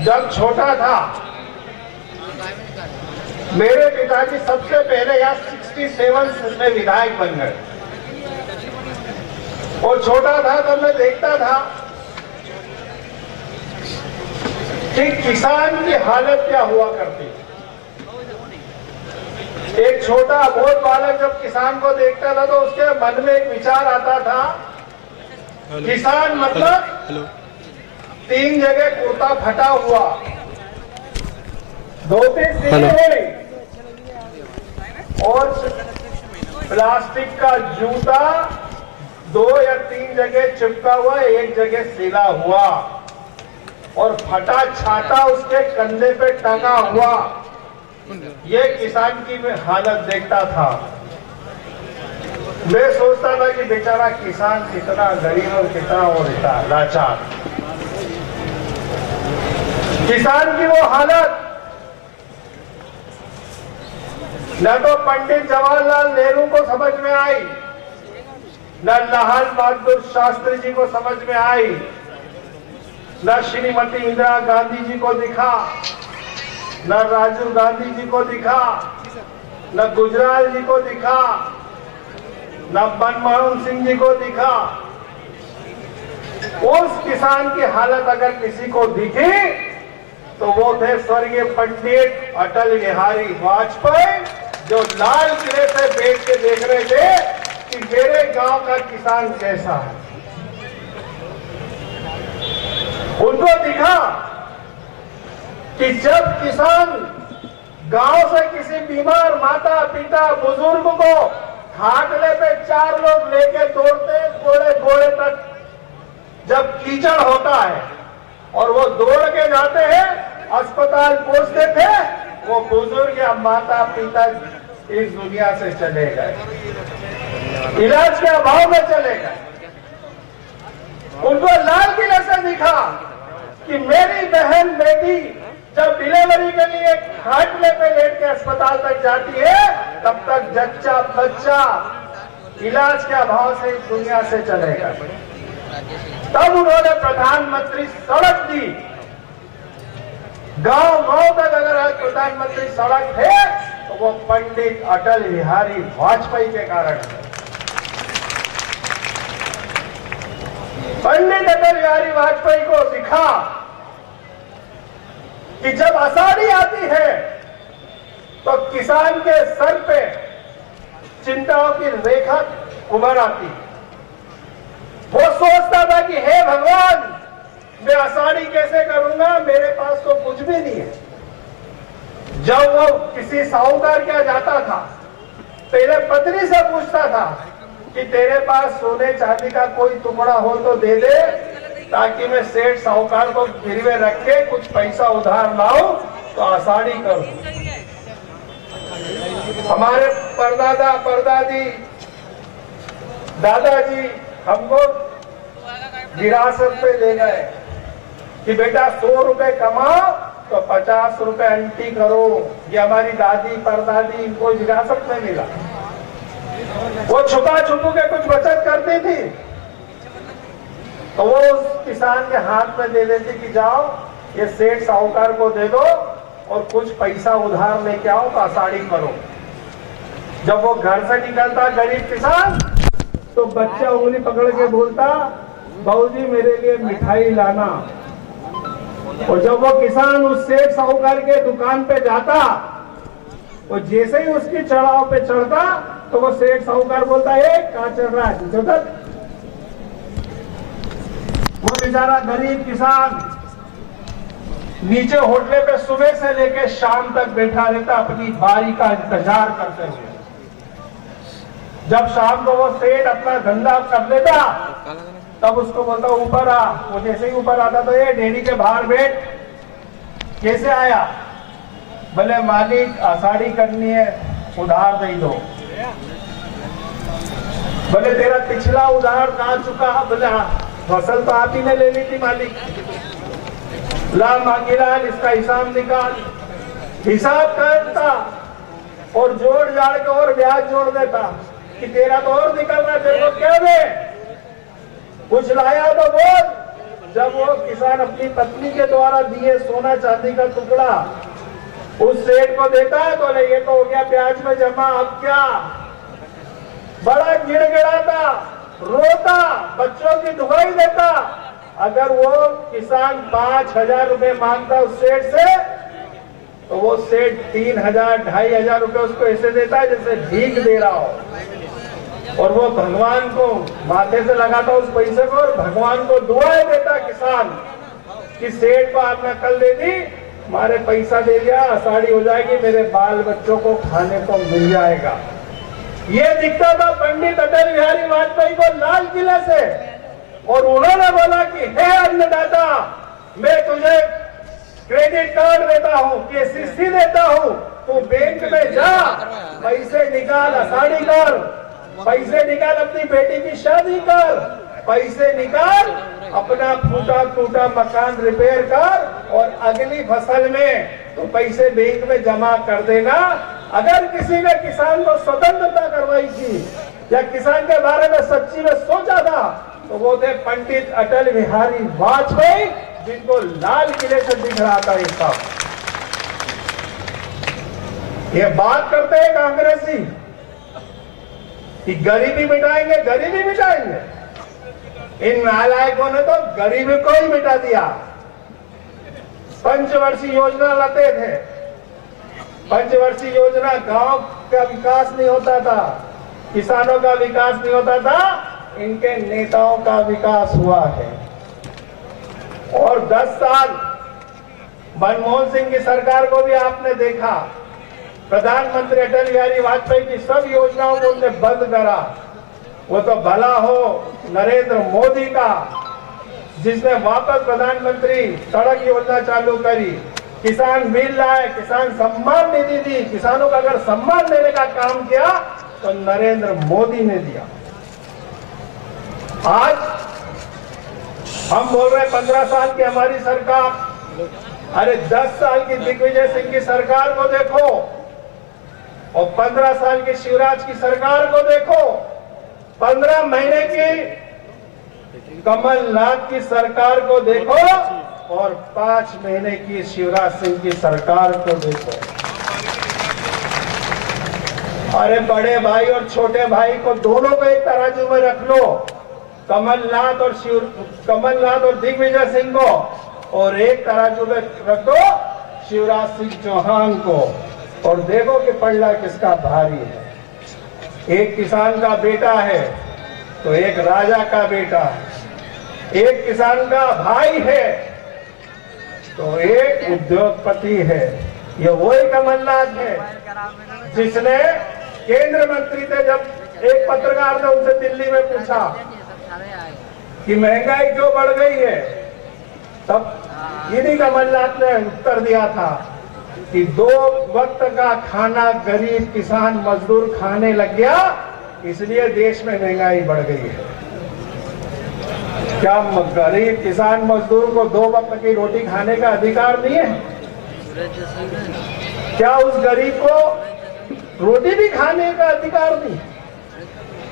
जब छोटा था मेरे पिताजी सबसे पहले यहाँ 67 में विधायक बन गए और छोटा था तो मैं देखता था कि किसान की हालत क्या हुआ करती। एक छोटा अबोध बालक जब किसान को देखता था तो उसके मन में एक विचार आता था, किसान मतलब 3 जगह कुर्ता फटा हुआ, धोती सीधी हुई और प्लास्टिक का जूता 2 या 3 जगह चिपका हुआ, 1 जगह सिला हुआ और फटा छाता उसके कंधे पे टंगा हुआ। ये किसान की मैं हालत देखता था। मैं सोचता था कि बेचारा किसान कितना गरीब और कितना और लाचार। किसान की वो हालत न तो पंडित जवाहरलाल नेहरू को समझ में आई, न लाल बहादुर शास्त्री जी को समझ में आई, न श्रीमती इंदिरा गांधी जी को दिखा, न राजीव गांधी जी को दिखा, न गुजराल जी को दिखा, न मनमोहन सिंह जी को दिखा। उस किसान की हालत अगर किसी को दिखी तो वो थे स्वर्गीय पंडित अटल बिहारी वाजपेयी, जो लाल किले से बैठ के देख रहे थे कि मेरे गांव का किसान कैसा है। उनको दिखा कि जब किसान गांव से किसी बीमार माता पिता बुजुर्ग को हाटले पे 4 लोग लेके दौड़ते घोड़े घोड़े तक, जब कीचड़ होता है और वो दौड़ के जाते हैं अस्पताल पहुंचते थे, वो बुजुर्ग या माता पिता इस दुनिया से चले गए, इलाज के अभाव में चले गए। उनको लाल किले से दिखा कि मेरी बहन बेटी जब डिलीवरी के लिए खाटले पे लेट के अस्पताल तक जाती है, तब तक जच्चा बच्चा इलाज के अभाव से इस दुनिया से चले गए। तब उन्होंने प्रधानमंत्री सड़क दी। गांव-गांव तक अगर आज प्रधानमंत्री सड़क है तो वो पंडित अटल बिहारी वाजपेयी के कारण है। पंडित अटल बिहारी वाजपेयी को दिखा कि जब आषाढ़ी आती है तो किसान के सर पे चिंताओं की रेखा उभर आती। वो सोचता था कि हे भगवान, मैं आषाढ़ी कैसे करूंगा, मेरे पास तो कुछ भी नहीं है। जब वो किसी साहूकार के जाता था, पहले पत्नी से पूछता था कि तेरे पास सोने चांदी का कोई टुकड़ा हो तो दे दे, ताकि मैं सेठ साहूकार को गिरवे रख के कुछ पैसा उधार लाऊं तो आषाढ़ी करूं। हमारे परदादा परदादी दादाजी हमको विरासत पे ले गए कि बेटा 100 रुपए कमाओ तो 50 रुपए अंटी करो। ये हमारी दादी परदादी इनको विरासत में मिला। वो छुपा छुपू के कुछ बचत करती थी तो वो उस किसान के हाथ में दे देती कि जाओ ये सेठ साहूकार को दे दो और कुछ पैसा उधार लेके आओ तो आषाढ़ी करो। जब वो घर से निकलता गरीब किसान तो बच्चा उंगली पकड़ के बोलता, बाबूजी मेरे लिए मिठाई लाना। और जब वो किसान उस सेठ साहूकार के दुकान पे जाता, वो जैसे ही उसकी चढ़ाव पे चढ़ता तो वो सेठ साहूकार बोलता है कहाँ चढ़ रहा है जो तक। वो बेचारा गरीब किसान नीचे होटले पे सुबह से लेकर शाम तक बैठा रहता अपनी बारी का इंतजार करते हुए। जब शाम को वो सेठ अपना धंधा कर लेता तब उसको बोलता ऊपर आ। वो जैसे ही ऊपर आता तो ये डेयरी के बाहर बैठ। कैसे आया? बोले मालिक आषाढ़ी करनी है, उधार दे दो। बोले तेरा पिछला उधार कहाँ चुका? बोले फसल तो आप ही ने ले ली थी मालिक। ला मांगीलाल इसका हिसाब निकाल। हिसाब करता और जोड़ जाड़ के और ब्याज जोड़ देता कि तेरा तो और निकल रहा, तेरे को क्या दे? कुछ लाया तो बोल, जब वो किसान अपनी पत्नी के द्वारा दिए सोना चांदी का टुकड़ा उस सेठ को देता है, तो ये तो हो गया ब्याज में जमा, अब क्या? बड़ा गिड़गिड़ाता, रोता, बच्चों की दुहाई देता। अगर वो किसान 5,000 रुपए मांगता उस सेठ से, तो वो सेठ 3,000 2,500 रुपए उसको ऐसे देता है जैसे भीख दे रहा हो, और वो भगवान को माथे से लगाता उस पैसे को और भगवान को दुआएं देता किसान कि सेठ को आपने कल दे दी, हमारे पैसा दे दिया, आषाढ़ी हो जाएगी, मेरे बाल बच्चों को खाने को मिल जाएगा। ये दिखता था पंडित अटल बिहारी वाजपेयी को लाल किले से, और उन्होंने बोला कि हे अन्नदाता, मैं तुझे क्रेडिट कार्ड देता हूँ, केसीसी देता हूँ, तू बैंक में जा, पैसे निकाल, आषाढ़ी कर, पैसे निकाल, अपनी बेटी की शादी कर, पैसे निकाल, अपना फूटा टूटा मकान रिपेयर कर, और अगली फसल में तो पैसे बैंक में जमा कर देना। अगर किसी ने किसान को स्वतंत्रता करवाई थी या किसान के बारे में सच्ची में सोचा था, तो वो थे पंडित अटल बिहारी वाजपेयी, जिनको लाल किले से दिख रहा था ये सब। ये बात करते हैं कांग्रेसी कि गरीबी मिटाएंगे, गरीबी मिटाएंगे। इन नालायकों ने तो गरीबी को ही मिटा दिया। पंचवर्षीय योजना लाते थे, पंचवर्षीय योजना, गांव का विकास नहीं होता था, किसानों का विकास नहीं होता था, इनके नेताओं का विकास हुआ है। और 10 साल मनमोहन सिंह की सरकार को भी आपने देखा, प्रधानमंत्री अटल बिहारी वाजपेयी की सब योजनाओं को उन्होंने बंद करा। वो तो भला हो नरेंद्र मोदी का, जिसने वापस प्रधानमंत्री सड़क योजना चालू करी, किसान बिल लाए, किसान सम्मान निधि दी, किसानों का अगर सम्मान देने का काम किया तो नरेंद्र मोदी ने दिया। आज हम बोल रहे 15 साल की हमारी सरकार, अरे 10 साल की दिग्विजय सिंह की सरकार को देखो और 15 साल की शिवराज की सरकार को देखो, 15 महीने की कमलनाथ की सरकार को देखो और 5 महीने की शिवराज सिंह की सरकार को देखो। अरे बड़े भाई और छोटे भाई को दोनों को एक तराजू में रख लो, कमलनाथ और दिग्विजय सिंह को, और एक तराजू में रख दो शिवराज सिंह चौहान को, और देखो कि पल्ला किसका भारी है। एक किसान का बेटा है तो एक राजा का बेटा है, एक किसान का भाई है तो एक उद्योगपति है। ये वही कमलनाथ है जिसने केंद्र मंत्री थे, जब एक पत्रकार ने उनसे दिल्ली में पूछा कि महंगाई क्यों बढ़ गई है, तब इन्हीं कमलनाथ ने उत्तर दिया था कि 2 वक्त का खाना गरीब किसान मजदूर खाने लग गया, इसलिए देश में महंगाई बढ़ गई है। क्या गरीब किसान मजदूर को 2 वक्त की रोटी खाने का अधिकार नहीं है? क्या उस गरीब को रोटी भी खाने का अधिकार नहीं है?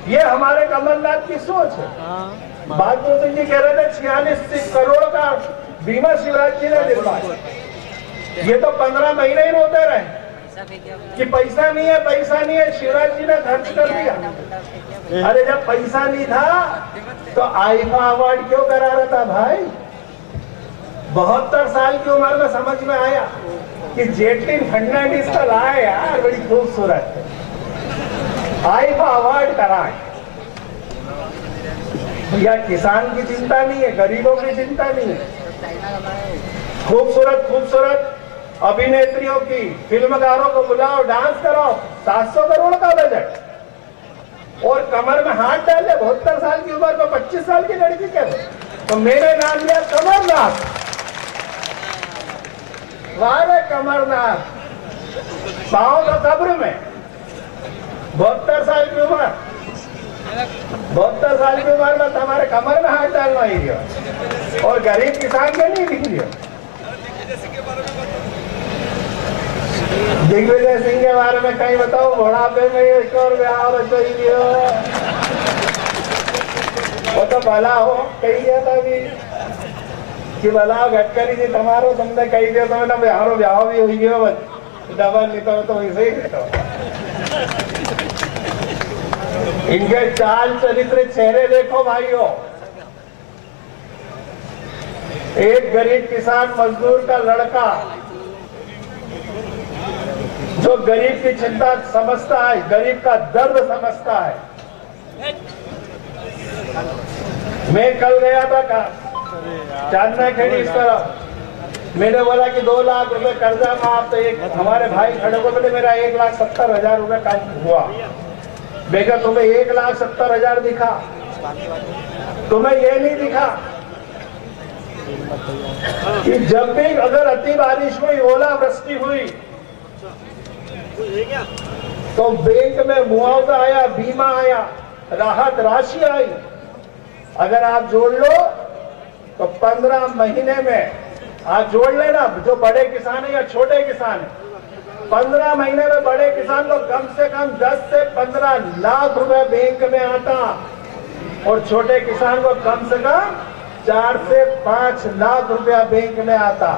ये हमारे कमलनाथ की सोच है। बहादुर सिंह जी कह रहे थे 46 करोड़ का बीमा शिवराज जी ने दिलवाया, ये तो 15 महीने ही रोते रहे कि पैसा नहीं है, पैसा नहीं है, शिवराज जी ने खर्च कर दिया। अरे जब पैसा नहीं था तो आईफा अवार्ड क्यों करा रहा था भाई? 72 साल की उम्र में समझ में आया कि जेटलिन फर्नांडिस का लाए यार, बड़ी खूबसूरत आईफा अवार्ड कराए। भैया किसान की चिंता नहीं है, गरीबों की चिंता नहीं है। खूबसूरत खूबसूरत अभिनेत्रियों की, फिल्मकारों को बुलाओ, डांस कराओ, 700 करोड़ का बजट, और कमर में हाथ डाले 72 साल की उम्र में 25 साल की लड़की के, तो मेरे नाम लिया कमरनाथ। वारे कमरनाथ, पांव तो कब्र में, 72 साल की उम्र, 72 साल की उम्र में तुम्हारे कमर में हाथ डालना ही दिया, और गरीब किसान के नहीं दिख दिया। दिग्विजय सिंह के बारे में कहीं बताओ, बुढ़ापे में एक और ब्याह चाहिए, वो तो भला हो, कही गया था अभी कि भला गडकरी जी तमारो तुमने कही दिया तो मैंने यारो ब्याह भी हुई गयो डबल नहीं तो वैसे ही नहीं। इनके चाल चरित्र चेहरे देखो भाइयों। एक गरीब किसान मजदूर का लड़का जो गरीब की चिंता समझता है, गरीब का दर्द समझता है। मैं कल गया था चांदना खेड़ी इस तरफ, मैंने बोला कि 2 लाख रुपए कर्जा माफ, तो एक हमारे भाई खड़े को बोले मेरा 1,70,000 रुपए काम हुआ। बेटा तुम्हें 1,70,000 दिखा, तुम्हें ये नहीं दिखा कि जब भी अगर अति बारिश हुई, ओलावृष्टि हुई, तो बैंक में मुआवजा आया, बीमा आया, राहत राशि आई। अगर आप जोड़ लो तो 15 महीने में आप जोड़ लेना, जो बड़े किसान है या छोटे किसान है, 15 महीने में बड़े किसान को कम से कम 10 से 15 लाख रुपए बैंक में आता और छोटे किसान को कम से कम 4 से 5 लाख रुपया बैंक में आता।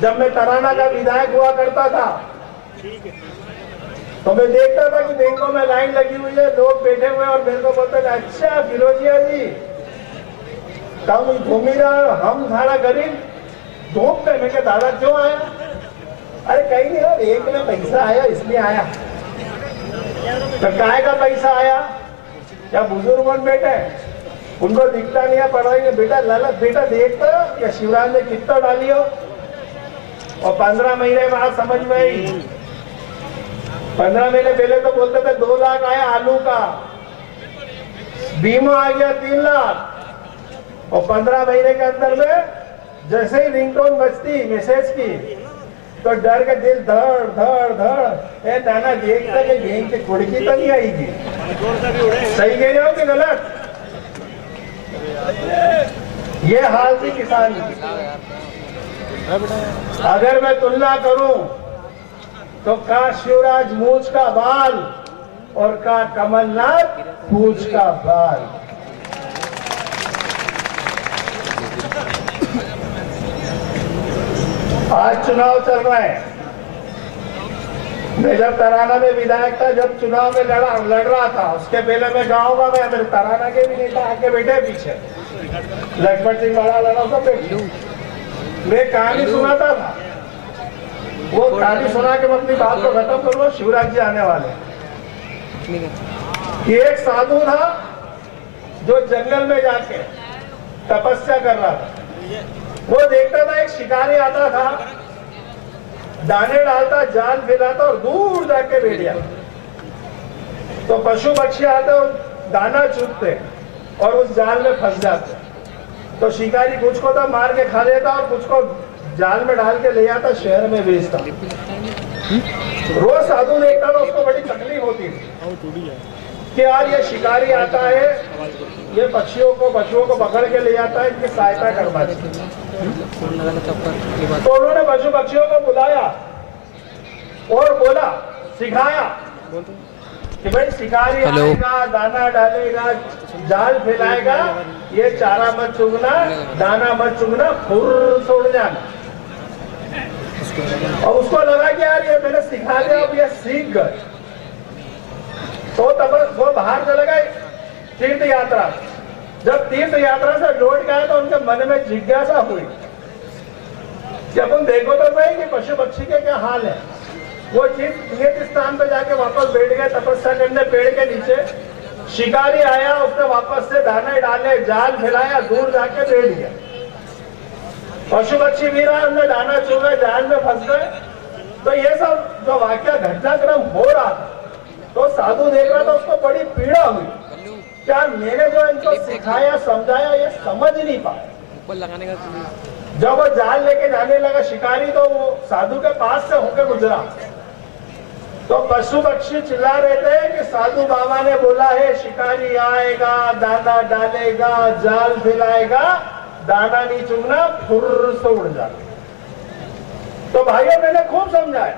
जब मैं तराना का विधायक हुआ करता था तो मैं देखता था कि बैंकों में लाइन लगी हुई है, लोग बैठे हुए और मेरे को बोलते थे अच्छा फिरोजिया जी कम घूमी रहा, हम सारा गरीब धूप में। मैं दादा क्यों आया? अरे कहीं नहीं, और एक में पैसा आया इसलिए आया। तो काय का पैसा आया? क्या बुजुर्ग बैठे उनको दिखता नहीं है पढ़ाई में? बेटा लाला बेटा देखता या शिवराज ने कितना डाली हो, और 15 महीने बाद समझ में आई। 15 महीने पहले तो बोलते थे 2 लाख आया आलू का, बीमा आ गया 3 लाख, और 15 महीने के अंदर में जैसे ही रिंगटोन बजती मैसेज की तो डर के दिल धड़ धड़ धड़, ए दाना देखता कि बैंक की कुड़की तो नहीं आएगी। सही कह रहे हो कि गलत? ये हाल थी किसान की। अगर मैं तुलना करूं तो का शिवराज मूछ का बाल और का कमलनाथ पूछ का बाल। आज चुनाव चल रहा है। मैं जब तराना में विधायक था, जब चुनाव में लड़ रहा था, उसके पहले मैं गांव का मैं मेरे तराना के भी नेता आके बैठे पीछे, लक्ष्मण सिंह बड़ा लड़ा था बैठे, मैं कहानी सुनाता था। वो कहानी सुना के मैं अपनी बात को खत्म करूंगा। शिवराज जी आने वाले। एक साधु था जो जंगल में जाके तपस्या कर रहा था। वो देखता था एक शिकारी आता था, दाने डालता, जाल फैलाता और दूर जाके बैठ जाता। तो पशु पक्षी आते और दाना चुगते और उस जाल में फंस जाते। तो शिकारी कुछ को तो मार के खा लेता और कुछ को जाल में डाल के ले आता, शहर में बेचता। रोज साधु देखता था, उसको बड़ी तकलीफ होती थी कि यार ये शिकारी आता है, ये पक्षियों को पशुओं को पकड़ के ले जाता है, इनकी सहायता करना चाहिए। तो उन्होंने पशु पक्षियों को बुलाया और बोला, सिखाया कि भाई शिकारी आएगा, दाना डालेगा, जाल फैलाएगा, ये चारा मत चुगना, दाना मत चुगना, फुर छोड़ जाना। और उसको लगा कि यार ये मैंने सिखा दिया, अब ये सीख गए। तो तब वो बाहर चले गए तीर्थ यात्रा। जब तीर्थ यात्रा से लौट गए तो उनके मन में जिज्ञासा हुई कि अपन देखो तो सही कि पशु पक्षी के क्या हाल है। वो नियत स्थान पे जाके वापस बैठ गए तपस्या करने पेड़ के नीचे। शिकारी आया, उसने वापस से दाने डाले, जाल फैलाया, दूर जाके बैठ गया। पशु पक्षी भी रहा, उनने दाना चुगा, जाल में फंस गए। तो ये सब जो वाक्य घटनाक्रम हो रहा था, तो साधु देख रहा था, उसको बड़ी पीड़ा हुई। क्या मैंने जो इनको सिखाया समझाया ये समझ नहीं पाया। जब वो जाल लेके जाने लगा शिकारी, तो वो साधु के पास से होकर गुजरा। तो पशु पक्षी चिल्ला रहे थे कि साधु बाबा ने बोला है शिकारी आएगा, दाना डालेगा, जाल फैलाएगा, दाना नहीं चुगना, फुर से उड़ जाना। तो भाइयों मैंने खूब समझाया,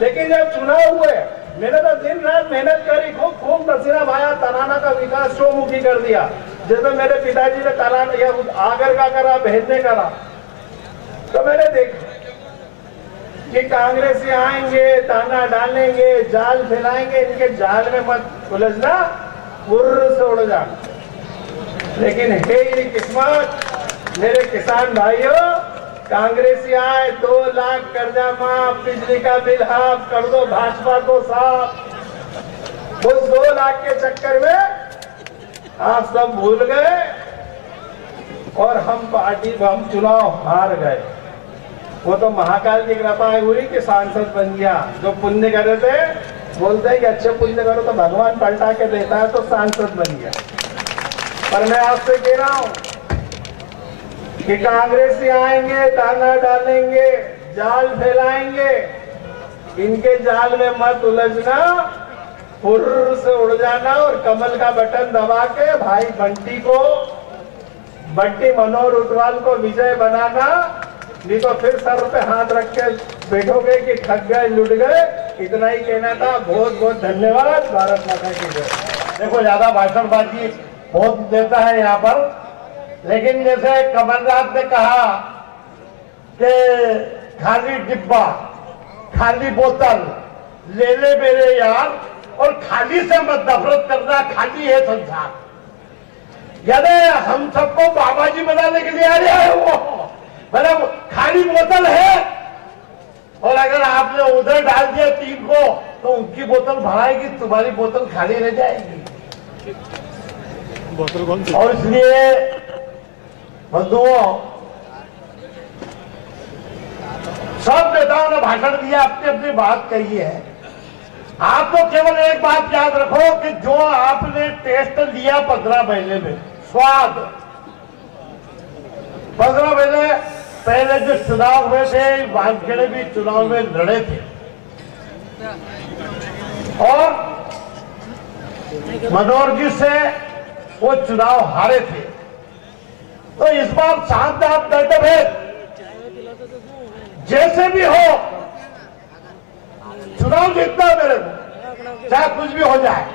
लेकिन जब चुनाव हुए मैंने तो दिन रात मेहनत करी, खूब पसीना बहाया, तराना का विकास चौमुखी कर दिया। जैसे मेरे पिताजी ने करा या आगर का करा, बहन ने करा, तो मैंने देखा कि कांग्रेसी आएंगे, ताना डालेंगे, जाल फैलाएंगे, इनके जाल में मत उलझना, फुर्र से उड़ जाना। लेकिन हे किस्मत मेरे किसान भाइयों, कांग्रेसी आए, 2 लाख कर्जा माफ, बिजली का बिल हाफ कर दो, भाजपा को साफ। उस 2 लाख के चक्कर में आप सब भूल गए और हम चुनाव हार गए। वो तो महाकाल की कृपा हुई कि सांसद बन गया। जो पुण्य कर रहे थे बोलते हैं कि अच्छे पुण्य करो तो भगवान पलटा के देता है, तो सांसद बन गया। पर मैं आपसे कह रहा हूं कि कांग्रेसी आएंगे, ताना डालेंगे, जाल फैलाएंगे, इनके जाल में मत उलझना, फुर्र से उड़ जाना और कमल का बटन दबा के भाई बंटी मनोहर ऊंटवाल को विजय बनाना। नहीं तो फिर सर पे हाथ रख के बैठोगे कि ठग गए, लुट गए। इतना ही कहना था। बहुत बहुत धन्यवाद। भारत माता की जय। देखो, ज्यादा भाषणबाजी बहुत देता है यहाँ पर, लेकिन जैसे कमलनाथ ने कहा कि खाली डिब्बा, खाली बोतल ले ले मेरे यार, और खाली से मत नफरत करना, खाली है संसार। यानी हम सबको बाबा जी बनाने के लिए आ रहे हैं। वो मतलब खाली बोतल है, और अगर आपने उधर डाल दिया 3 को, तो उनकी बोतल भराएगी, तुम्हारी बोतल खाली रह जाएगी। और इसलिए बंधुओं, सब नेताओं ने भाषण दिया, अपनी अपनी बात कही है। आप तो केवल एक बात याद रखो कि जो आपने टेस्ट लिया 15 महीने में, स्वाद, 15 महीने पहले जो चुनाव हुए थे, वानखेड़े भी चुनाव में लड़े थे और मनोहर जी से वो चुनाव हारे थे। तो इस बार शांत आप कर्तव्य है, जैसे भी हो चुनाव जीतना है मेरे को, चाहे कुछ भी हो जाए।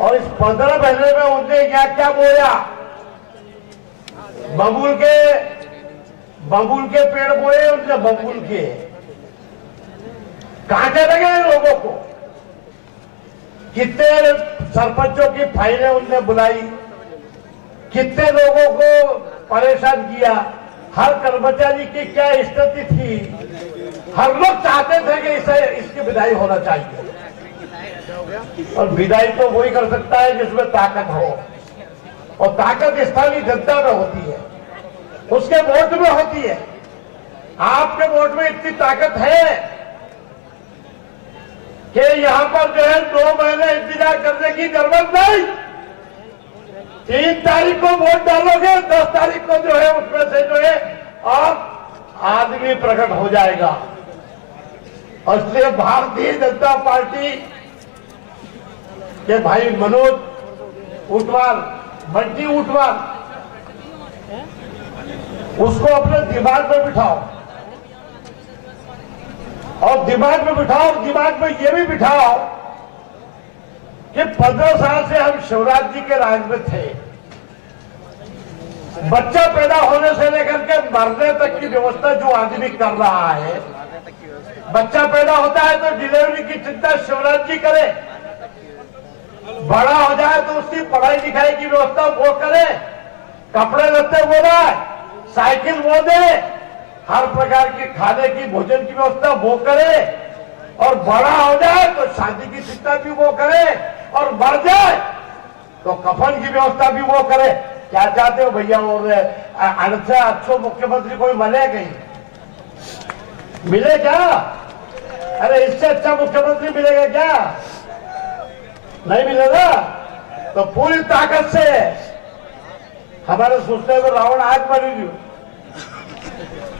और इस 15 महीने में उनने क्या क्या बोया। बबूल के पेड़ बोए उनने, बबूल के कांटे लगे लोगों को। कितने सरपंचों की फाइलें उनने बुलाई, कितने लोगों को परेशान किया। हर कर्मचारी की क्या स्थिति थी, हर लोग चाहते थे कि इसकी विदाई होना चाहिए। और विदाई तो वही कर सकता है जिसमें ताकत हो, और ताकत स्थानीय जनता में होती है, उसके वोट में होती है। आपके वोट में इतनी ताकत है कि यहां पर जो है 2 महीने इंतजार करने की जरूरत नहीं। 3 तारीख को वोट डालोगे, 10 तारीख को जो है उसमें से जो है आप आदमी प्रकट हो जाएगा। और इसलिए भारतीय जनता पार्टी के भाई मनोज ऊंटवाल, बंटी ऊंटवाल, उसको अपने दिमाग में बिठाओ, और दिमाग में बिठाओ, दिमाग में ये भी बिठाओ कि 15 साल से हम शिवराज जी के राज में थे। बच्चा पैदा होने से लेकर के मरने तक की व्यवस्था जो आदमी कर रहा है, बच्चा पैदा होता है तो डिलीवरी की चिंता शिवराज जी करे, बड़ा हो जाए तो उसकी पढ़ाई लिखाई की व्यवस्था वो करे, कपड़े लत्ते वो लाए, साइकिल वो दे, हर प्रकार की खाने की भोजन की व्यवस्था वो करे, और बड़ा हो जाए तो शादी की चिंता भी वो करे, और मर जाए तो कफन की व्यवस्था भी वो करे। क्या चाहते हो भैया? और अच्छो मुख्यमंत्री कोई मिले कहीं? मिले क्या? अरे इससे अच्छा मुख्यमंत्री मिलेगा क्या? नहीं मिलेगा। तो पूरी ताकत से हमारे सोचने में रावण आज बनी लियो,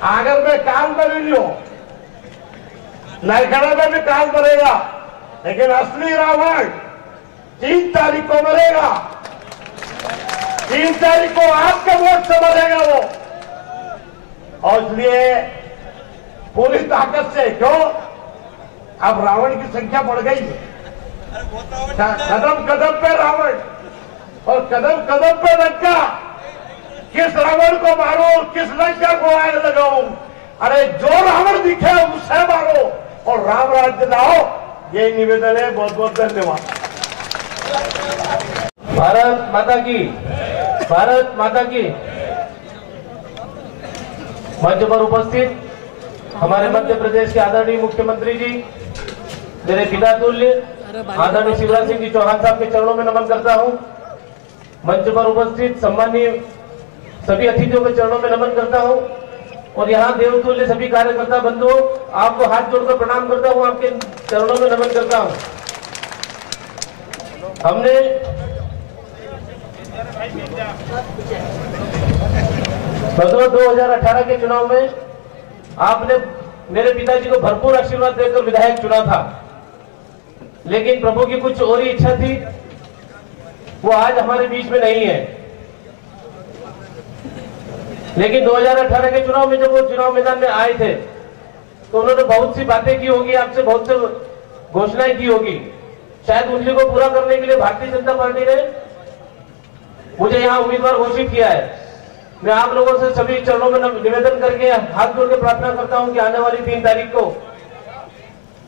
आगर में काल बनी लियो, नरखड़ा में भी काल बनेगा, लेकिन असली रावण 3 तारीख को मरेगा। 3 तारीख को आपके वोट से मरेगा वो। और इसलिए पूरी ताकत से, क्यों? अब रावण की संख्या बढ़ गई है, कदम कदम पे रावण। और कदम कदम पे लंका, किस रावण को मारो, किस लंका को आग लगाओ, अरे जो रावण दिखे उससे मारो और राम राज्य लाओ, ये निवेदन है। बहुत बहुत धन्यवाद। भारत माता की, भारत माता की। मंच पर उपस्थित हमारे मध्य प्रदेश के आदरणीय मुख्यमंत्री जी, मेरे पिता तुल्य आदरणीय शिवराज सिंह जी चौहान साहब के चरणों में नमन करता हूं। मंच पर उपस्थित सम्मानीय सभी अतिथियों के चरणों में नमन करता हूं और यहाँ देवतुल्य सभी कार्यकर्ता बंधुओं, आपको हाथ जोड़कर प्रणाम करता हूं, आपके चरणों में नमन करता हूं। हमने बंधुओं 2018 के चुनाव में आपने मेरे पिताजी को भरपूर आशीर्वाद देकर विधायक चुना था, लेकिन प्रभु की कुछ और ही इच्छा थी, वो आज हमारे बीच में नहीं है। लेकिन 2018 के चुनाव में जब वो चुनाव मैदान में आए थे तो उन्होंने बहुत सी बातें की होगी, आपसे बहुत से घोषणाएं की होगी। शायद उन्हीं को पूरा करने के लिए भारतीय जनता पार्टी ने मुझे यहाँ उम्मीदवार घोषित किया है। मैं आप लोगों से सभी चरणों में निवेदन करके हाथ जोड़ के प्रार्थना करता हूं कि आने वाली 3 तारीख को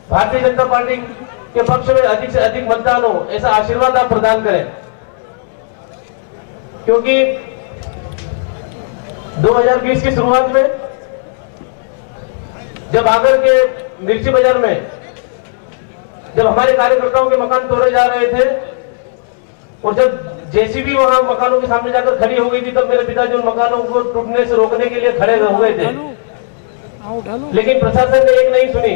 भारतीय जनता पार्टी के पक्ष में अधिक से अधिक मतदान हो, ऐसा आशीर्वाद आप प्रदान करें। क्योंकि 2020 की शुरुआत में जब आगर के मिर्ची बाजार में जब हमारे कार्यकर्ताओं के मकान तोड़े जा रहे थे और जब जेसीबी वहां मकानों के सामने जाकर खड़ी हो गई थी, तब मेरे पिताजी उन मकानों को टूटने से रोकने के लिए खड़े हो गए थे, लेकिन प्रशासन ने एक नहीं सुनी।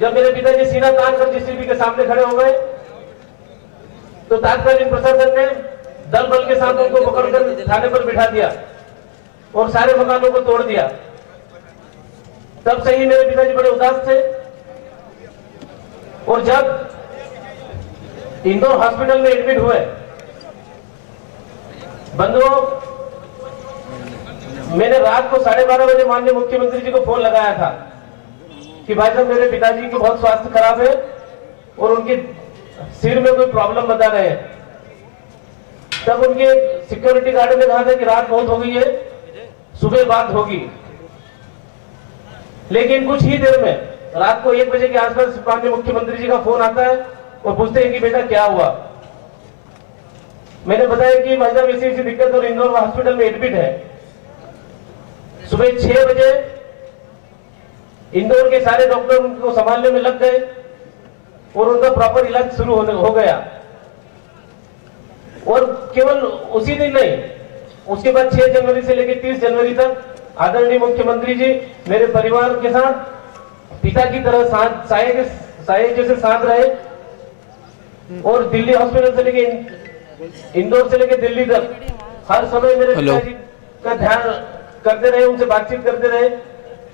जब मेरे पिताजी सीना तान कर जेसीबी के सामने खड़े हो गए तो तात्कालीन प्रशासन ने दल बल के साथ उनको पकड़कर थाने पर बिठा दिया और सारे मकानों को तोड़ दिया। तब से ही मेरे पिताजी बड़े उदास थे और जब इंदौर हॉस्पिटल में एडमिट हुए, बंधुओं, मैंने रात को 12:30 बजे माननीय मुख्यमंत्री जी को फोन लगाया था कि भाई साहब मेरे पिताजी की बहुत स्वास्थ्य खराब है और उनके सिर में कोई प्रॉब्लम बता रहे हैं। तब उनके सिक्योरिटी गार्ड ने कहा था कि रात बहुत हो गई है, सुबह बात होगी। लेकिन कुछ ही देर में रात को 1 बजे के आसपास माननीय मुख्यमंत्री जी का फोन आता है और पूछते हैं कि बेटा क्या हुआ। मैंने बताया कि भाई साहब ऐसी दिक्कत और इंदौर हॉस्पिटल में एडमिट है। सुबह 6 बजे इंदौर के सारे डॉक्टर उनको संभालने में लग गए और उनका प्रॉपर इलाज शुरू हो गया। और केवल उसी दिन नहीं, उसके बाद 6 जनवरी से लेकर 30 जनवरी तक आदरणीय मुख्यमंत्री जी मेरे परिवार के साथ पिता की तरह साये जैसे साथ रहे और दिल्ली हॉस्पिटल से लेके इंदौर से लेके दिल्ली तक हर समय मेरे पिताजी का ध्यान करते रहे, उनसे बातचीत करते रहे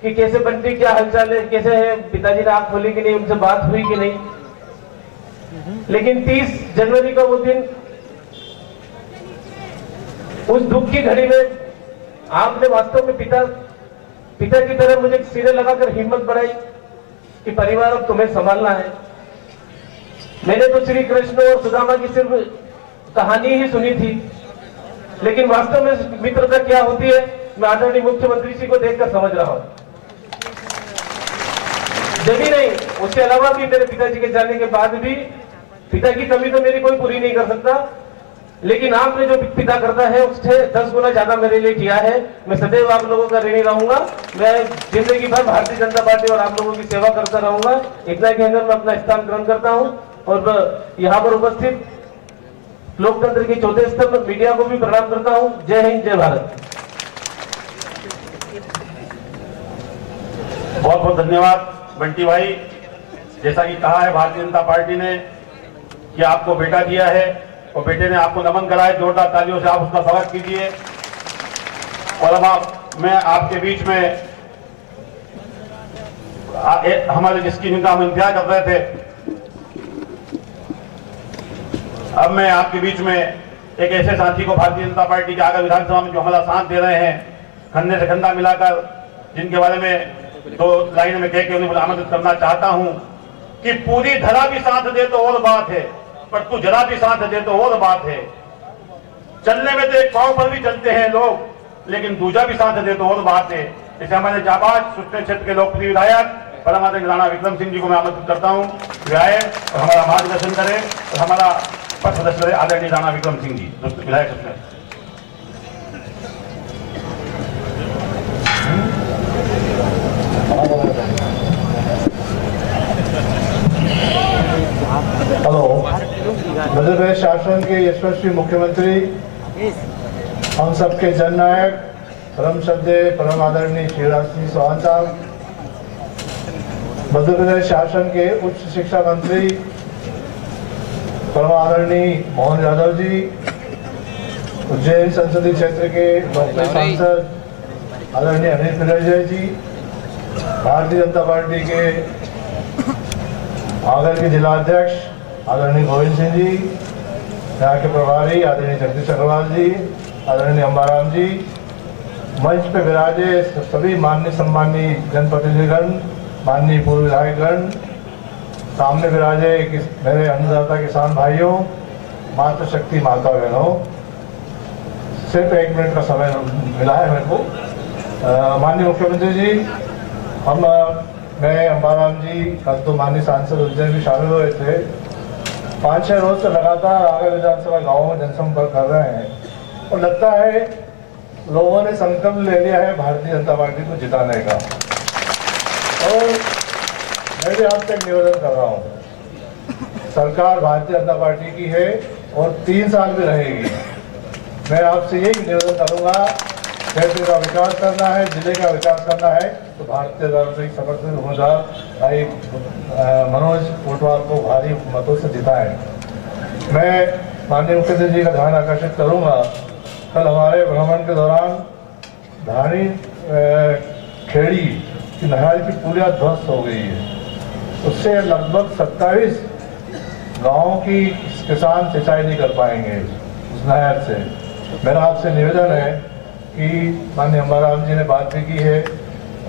कि कैसे बंटी, क्या हालचाल है, कैसे है, पिताजी ने आंख खोली कि नहीं, उनसे बात हुई कि नहीं। लेकिन 30 जनवरी का वो दिन, उस दुख की घड़ी में आपने वास्तव में पिता की तरह मुझे सिरे लगाकर हिम्मत बढ़ाई कि परिवार अब तुम्हें संभालना है। मैंने तो श्री कृष्ण और सुदामा की सिर्फ कहानी ही सुनी थी, लेकिन वास्तव में मित्रता क्या होती है मैं आदरणीय मुख्यमंत्री जी को देखकर समझ रहा हूं। जब ही नहीं, उसके अलावा भी मेरे पिताजी के जाने के बाद भी पिता की कमी तो मेरी कोई पूरी नहीं कर सकता, लेकिन आपने जो पिता करता है उससे 10 गुना ज्यादा मेरे लिए किया है। मैं सदैव आप लोगों का ऋणी रहूंगा। मैं जिंदगी भर भारतीय जनता पार्टी और आप लोगों की सेवा करता रहूंगा। इतना कहकर मैं अपना स्थान ग्रहण करता हूं और यहाँ पर उपस्थित लोकतंत्र के चौथे स्तंभ मीडिया को भी प्रणाम करता हूं। जय हिंद, जय भारत। बहुत बहुत धन्यवाद बंटी भाई। जैसा कि कहा है भारतीय जनता पार्टी ने कि आपको बेटा दिया है और बेटे ने आपको नमन करा है, जोरदार तालियों से आप उसका स्वागत कीजिए। और अब मैं आपके बीच में हमारे जिनका हम इंतजार कर रहे थे, अब मैं आपके बीच में एक ऐसे साथी को भारतीय जनता पार्टी के आगे विधानसभा में जो हमारा साथ दे रहे हैं, खन्ने से खंदा मिलाकर, जिनके बारे में 2 लाइन में कह के उन्हें आमंत्रित करना चाहता हूं कि पूरी धरा भी साथ दे तो और बात है, पर तू जरा भी साथ दे तो और बात है। चलने में तो एक पांव पर भी चलते हैं लोग, लेकिन दूजा भी साथ दे तो और बात है। इसे हमारे जाबाज सुट्टे क्षेत्र के लोकप्रिय विधायक परम आदरणीय राणा विक्रम सिंह जी को मैं आमंत्रित करता हूं वे आए और हमारा मार्गदर्शन करें और हमारा पद सदस्य आदरणीय राणा विक्रम सिंह जी विधायक सदस्य। हेलो, मध्य प्रदेश शासन के यशस्वी मुख्यमंत्री, हम सबके जननायक परम श्रद्धेय परम आदरणीय शिवराज सिंह चौहान साहब, मध्य प्रदेश शासन के उच्च शिक्षा मंत्री परम आदरणीय मोहन यादव जी, उज्जैन संसदीय क्षेत्र के लोकप्रिय सांसद आदरणीय अनिल फिरोजय जी, भारतीय जनता पार्टी के आगर के जिला अध्यक्ष आदरणीय गोविंद सिंह जी, यहाँ के प्रभारी आदरणीय जगदीश अग्रवाल जी, आदरणीय अंबाराम जी, मंच पे विराजे सभी माननीय सम्मानीय जनप्रतिनिधिगण, माननीय पूर्व विधायकगण, सामने विराजे मेरे अन्नदाता किसान भाइयों, मातृशक्ति माता बहनों, सिर्फ 1 मिनट का समय मिला है मेरे को। माननीय मुख्यमंत्री जी, मैं अंबाराम जी, कल तो माननीय सांसद उज्जैन भी शामिल हुए थे, 5-6 रोज से लगातार आगर विधानसभा गाँव में जनसंपर्क कर रहे हैं और लगता है लोगों ने संकल्प ले लिया है भारतीय जनता पार्टी को जिताने का। और मैं भी आपसे निवेदन कर रहा हूँ, सरकार भारतीय जनता पार्टी की है और 3 साल भी रहेगी। मैं आपसे यही निवेदन करूँगा, क्षेत्र का विकास करना है, जिले का विकास करना है तो भारतीय जनता पार्टी समर्थन उम्मीदवार भाई मनोज कोटवाल को भारी मतों से जिताएं। मैं माननीय मुख्यमंत्री जी का ध्यान आकर्षित करूंगा, कल हमारे भ्रमण के दौरान धानी खेड़ी की नहर की पुलिया ध्वस्त हो गई है, उससे लगभग 27 गाँव की किसान सिंचाई नहीं कर पाएंगे उस नहर से। मेरा आपसे निवेदन है कि माननीय अंबाराम जी ने बात भी की है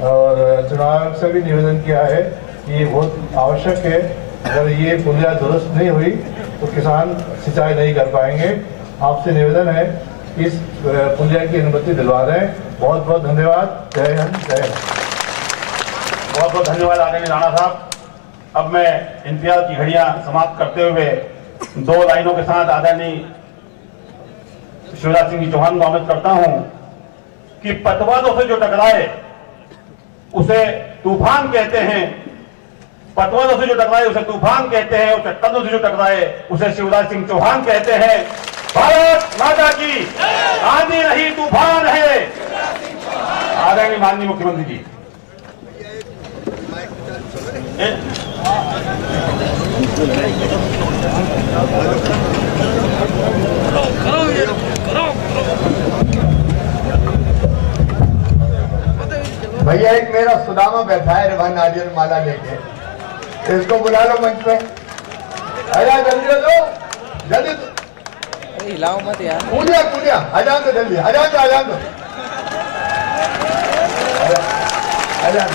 और चुनाव आयोग से भी निवेदन किया है कि ये बहुत आवश्यक है, अगर ये पुलिया दुरुस्त नहीं हुई तो किसान सिंचाई नहीं कर पाएंगे। आपसे निवेदन है कि इस पुलिया की अनुमति दिलवा दें। बहुत बहुत धन्यवाद। जय हिंद, जय हिंद। बहुत बहुत धन्यवाद आदरणीय राणा साहब। अब मैं इंतजार की घड़ियां समाप्त करते हुए 2 लाइनों के साथ आदरणीय शिवराज सिंह जी चौहान को आमंत्रित करता हूं कि पतवारों से जो टकराए उसे तूफान कहते हैं, पतवारों से जो टकराए उसे तूफान कहते हैं और चट्टानों से जो टकराए उसे शिवराज सिंह चौहान कहते हैं। भारत माता की आंधी नहीं तूफान है। आदरणीय माननीय मुख्यमंत्री जी। भैया एक मेरा सुदामा बैठा है रिवान नारियल माला लेके, इसको बुला लो मंच पे। आजा जल्दी लो, जल्दी। अरे हिलाओ मत यार। कूदिया कूदिया, आजान दो जल्दी, आजान दो, आजान दो, आजान।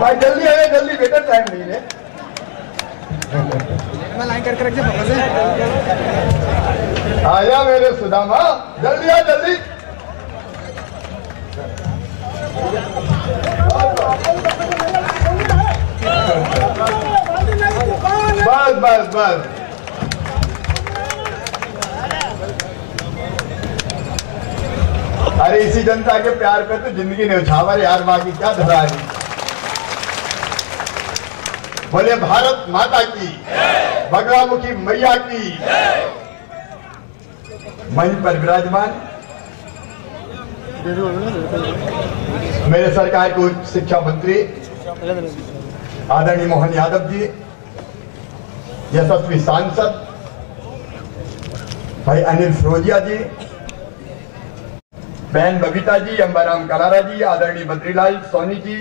भाई जल्दी आए, जल्दी बेटा, टाइम नहीं है। मैं लाइन करके रख दे। आजा मेरे सुदामा, जल्दी आ, जल्दी। बस बस बस। अरे इसी जनता के प्यार पे तो जिंदगी ने उछावर यार, बाकी क्या धरा है। बोले भारत माता की, बगलामुखी मैया की। मंच पर विराजमान मेरे सरकार के उच्च शिक्षा मंत्री आदरणीय मोहन यादव जी, यशस्वी सांसद भाई अनिल फिरोजिया जी, बहन बबीता जी, अंबाराम कलारा जी, आदरणीय बद्रीलाल सोनी जी,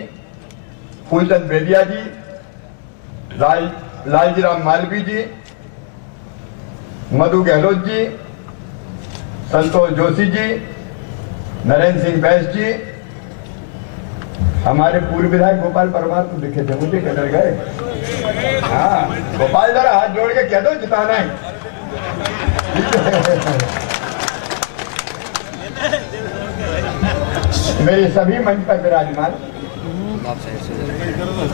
फूलचंद बेदिया जी, लालजीराम मालवी जी, मधु गहलोत जी, संतोष जोशी जी, नरेंद्र सिंह बैस जी, हमारे पूर्व विधायक गोपाल परमार को दिखे थे, मुझे किधर गए। हाँ, गोपाल जरा हाथ जोड़ के कह दो जिताना है। मेरे सभी मंच पर विराजमान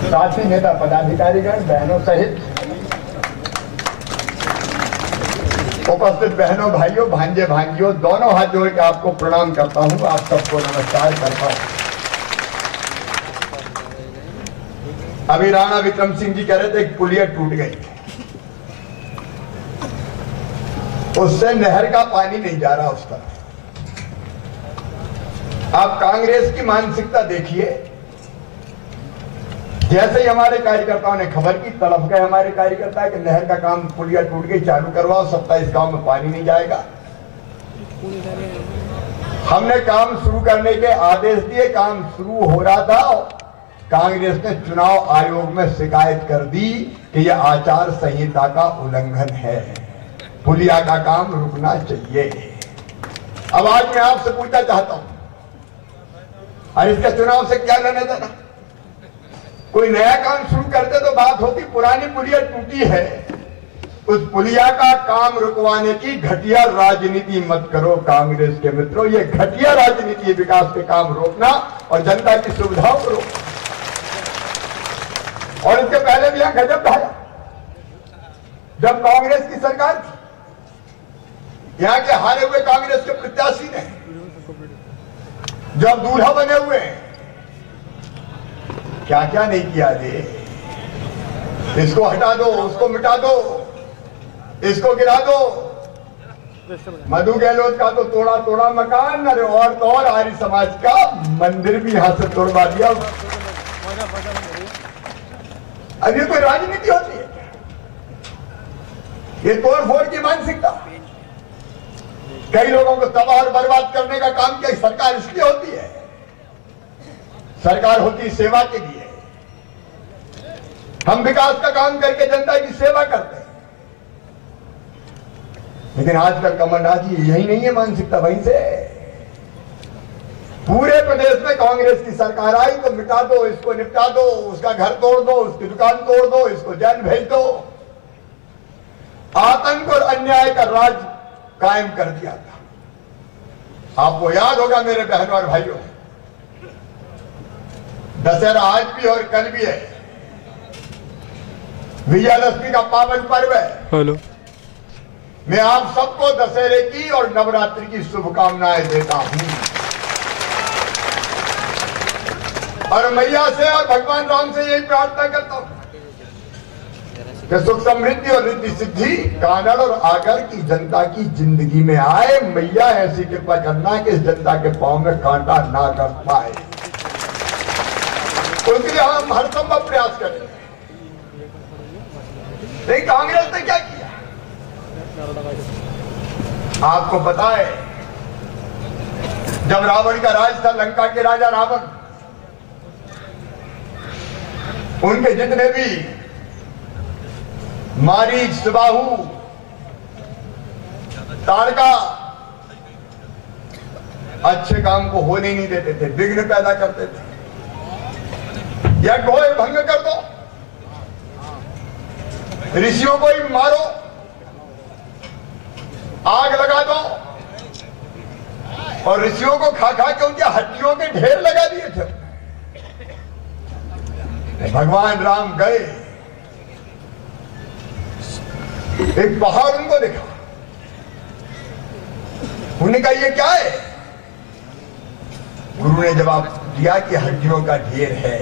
साथी नेता पदाधिकारीगण, बहनों सहित उपस्थित बहनों, भाइयों, भांजे भांजियों, दोनों हाथ जोड़ के आपको प्रणाम करता हूं। आप सबको नमस्कार करता हूं। अभी राणा विक्रम सिंह जी कह रहे थे एक पुलिया टूट गई, उससे नहर का पानी नहीं जा रहा उस पर। आप कांग्रेस की मानसिकता देखिए, जैसे ही हमारे कार्यकर्ताओं ने खबर की, तड़प गए हमारे कार्यकर्ता कि नहर का काम, पुलिया टूट गई, चालू करवाओ, 27 गांव में पानी नहीं जाएगा। हमने काम शुरू करने के आदेश दिए, काम शुरू हो रहा था, कांग्रेस ने चुनाव आयोग में शिकायत कर दी कि यह आचार संहिता का उल्लंघन है, पुलिया का काम रुकना चाहिए। अब आज मैं आपसे पूछना चाहता हूं, और इसका चुनाव से क्या लेने देना? कोई नया काम शुरू करते तो बात होती, पुरानी पुलिया टूटी है, उस पुलिया का काम रुकवाने की घटिया राजनीति मत करो कांग्रेस के मित्रों। ये घटिया राजनीति है, विकास के काम रोकना और जनता की सुविधाओं को रोकना। और इसके पहले भी यहां गजब ढाया, जब कांग्रेस की सरकार थी, यहां के हारे हुए कांग्रेस के प्रत्याशी ने जब दूल्हा बने हुए हैं, क्या क्या नहीं किया रे। इसको हटा दो, उसको मिटा दो, इसको गिरा दो। मधु गहलोत का तो तोड़ा तोड़ा मकान, अरे और तो और आर्य समाज का मंदिर भी यहां से तोड़वा दिया। अब ये कोई राजनीति होती है? ये तोड़फोड़ की मानसिकता। कई लोगों को तबाह और बर्बाद करने का काम क्या सरकार इसलिए होती है? सरकार होती सेवा के लिए। हम विकास का काम करके जनता की सेवा करते हैं, लेकिन आजकल कमलनाथ जी यही नहीं है मानसिकता। वहीं से पूरे प्रदेश में कांग्रेस की सरकार आई तो मिटा दो, इसको निपटा दो, उसका घर तोड़ दो, उसकी दुकान तोड़ दो, इसको जेल भेज दो। आतंक और अन्याय का राज कायम कर दिया था। आपको याद होगा मेरे बहनों और भाइयों, दशहरा आज भी और कल भी है, विजयादशमी का पावन पर्व है। हेलो, मैं आप सबको दशहरे की और नवरात्रि की शुभकामनाएं देता हूं, और मैया से और भगवान राम से यही प्रार्थना करता हूं कि सुख समृद्धि और रिद्धि सिद्धि कानड़ और आगर की जनता की जिंदगी में आए। मैया ऐसी कृपा करना कि इस जनता के पांव में कांटा ना कर पाए, उसके लिए हम हर संभव प्रयास करेंगे। लेकिन कांग्रेस ने क्या किया? आपको पता है, जब रावण का राज था, लंका के राजा रावण, उनके जितने भी मारीच, सुबाहु, ताड़का अच्छे काम को होने नहीं देते थे, विघ्न पैदा करते थे। यज्ञ होए भंग कर दो, ऋषियों को ही मारो, आग लगा दो, और ऋषियों को खा खा के उनके हड्डियों के ढेर लगा दिए थे। भगवान राम गए, एक पहाड़ उनको दिखा, उन्होंने कहा ये क्या है? गुरु ने जवाब दिया कि हड्डियों का ढेर है।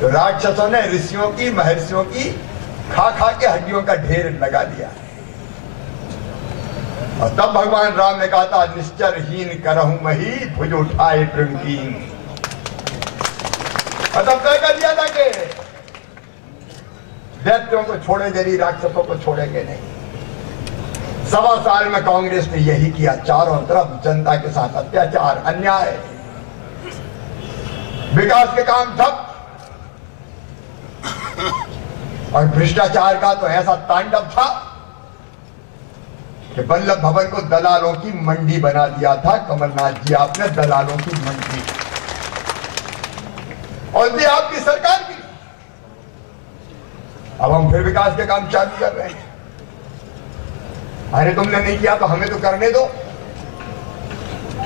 तो राक्षसों ने ऋषियों की, महर्षियों की खा खा के हड्डियों का ढेर लगा दिया। और तब भगवान राम ने कहा था, निश्चरहीन करहूं मही, भुज उठाए तृणहीन। और तब तय कर दिया था कि दैत्यों को छोड़े जरी, राक्षसों को छोड़ेंगे नहीं। 1.25 साल में कांग्रेस ने यही किया, चारों तरफ जनता के साथ अत्याचार, अन्याय, विकास के काम ठप, और भ्रष्टाचार का तो ऐसा तांडव था कि वल्लभ भवन को दलालों की मंडी बना दिया था। कमलनाथ जी, आपने दलालों की मंडी, और ये आपकी सरकार की। अब हम फिर विकास के काम चालू कर रहे हैं। अरे तुमने नहीं किया तो हमें तो करने दो।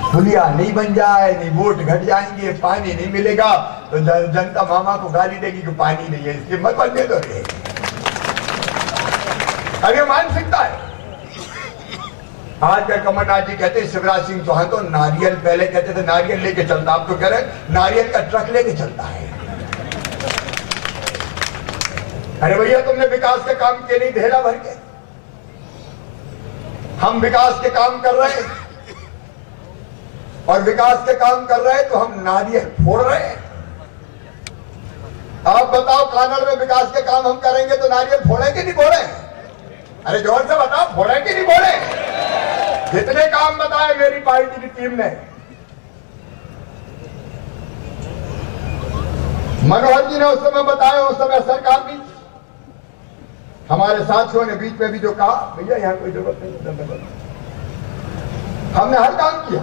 पुलिया नहीं बन जाए, नहीं वोट घट जाएंगे, पानी नहीं मिलेगा तो जनता मामा को गाली देगी कि पानी नहीं है, इसकी मत बनने दो। अरे मानसिकता है। आज का कमलनाथ जी कहते हैं शिवराज सिंह चौहान तो नारियल, पहले कहते थे नारियल लेके चलता, अब तो कह रहे नारियल का ट्रक लेके चलता है। अरे भैया तुमने विकास के काम किए नहीं ढेला भर के। हम विकास के काम कर रहे हैं और विकास के काम कर रहे हैं तो हम नारियल फोड़ रहे हैं। आप बताओ कानड़ में विकास के काम हम करेंगे तो नारियल फोड़ेंगे नहीं फोड़े? अरे जोर से बताओ, फोड़ेंगे नहीं फोड़े? जितने काम बताए मेरी पार्टी की टीम ने, मनोहर जी ने उस समय बताया, उस समय सरकार भी, हमारे साथियों ने बीच में भी जो कहा भैया यहां कोई जरूरत नहीं, हमने हर काम किया।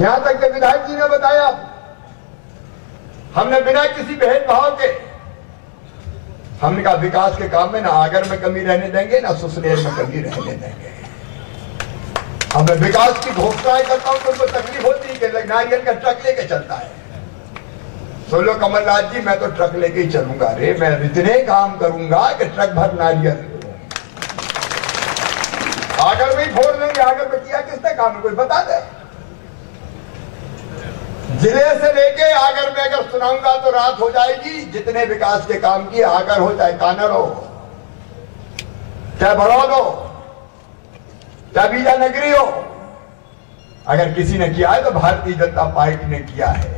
यहां तक के विधायक जी ने बताया हमने बिना किसी भेदभाव के, हमने कहा विकास के काम में ना आगर में कमी रहने देंगे ना सुसनेर में कमी रहने देंगे। अब मैं विकास की घोषणाएं करता हूं तो उनको तकलीफ होती है कि नारियल का ट्रक लेके चलता है। सुन लो कमलनाथ जी, मैं तो ट्रक लेके ही चलूंगा रे, मैं इतने काम करूंगा कि ट्रक भर नारियल आगर में ही फोड़ देंगे। आगर में किया किसने काम, कोई बता दे। जिले से लेके आगर में अगर सुनाऊंगा तो रात हो जाएगी। जितने विकास के काम किए, आगर हो चाहे कानड़ हो चाहे बड़ौद हो चाहे बीजा नगरी हो, अगर किसी ने किया है तो भारतीय जनता पार्टी ने किया है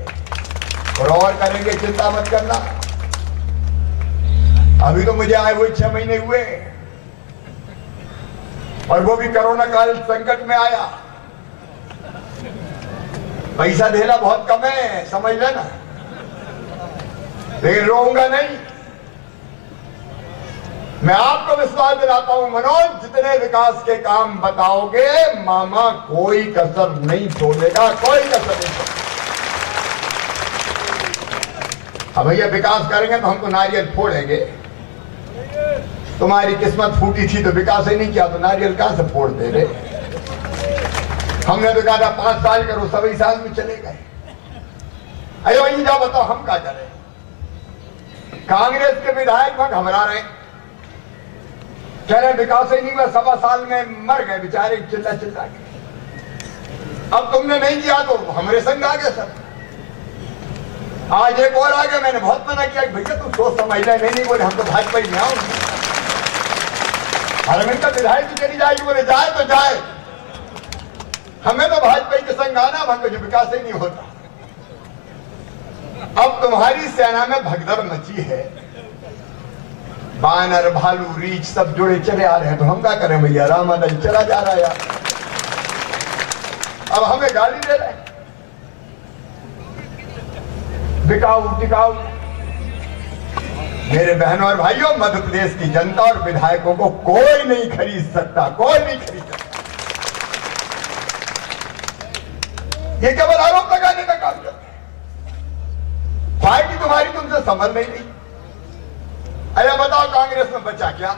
और करेंगे, चिंता मत करना। अभी तो मुझे आए हुए 6 महीने हुए और वो भी कोरोना काल संकट में आया। पैसा देना बहुत कम है, समझ लेना, लेकिन रोऊंगा नहीं। मैं आपको विश्वास दिलाता हूं मनोज, जितने विकास के काम बताओगे मामा कोई कसर नहीं छोड़ेगा, कोई कसर नहीं छोड़ेगा। अब भैया विकास करेंगे तो हमको नारियल फोड़ेंगे। तुम्हारी किस्मत फूटी थी तो विकास ही नहीं किया तो नारियल कहां से फोड़ दे रहे? हमने तो कहा था 5 साल करो, सभी साल में चले गए। अरे वही जाओ बताओ हम क्या करें? कांग्रेस के विधायक वहां घबरा रहे, कह रहे विकास ही नहीं हुआ, 1.25 साल में मर गए बेचारे चिल्ला चिल्ला के। अब तुमने नहीं किया तो हमारे संग आ गए सब। आज एक और आ गया, मैंने बहुत मना किया भैया तुम सोच समझ ले, नहीं बोले हम तो भाजपा ही में आओ। अरे मिनट का विधायक की चली जाएगी, बोले जाए तो जाए, हमें तो भाजपा के संग आना, हमको जो विकास ही नहीं होता। अब तुम्हारी सेना में भगदड़ मची है, बानर भालू रीछ सब जुड़े चले आ रहे हैं, तो हम क्या करें भैया? रामादल चला जा रहा है यार, अब हमें गाली दे रहे हैं। बिकाऊ टिकाऊ। मेरे बहनों और भाइयों, मध्य प्रदेश की जनता और विधायकों को कोई नहीं खरीद सकता, कोई नहीं खरीद सकता। ये केवल आरोप लगाने का काम करते हैं। पार्टी तुम्हारी तुमसे संभल नहीं रही। अरे बताओ कांग्रेस में बचा क्या?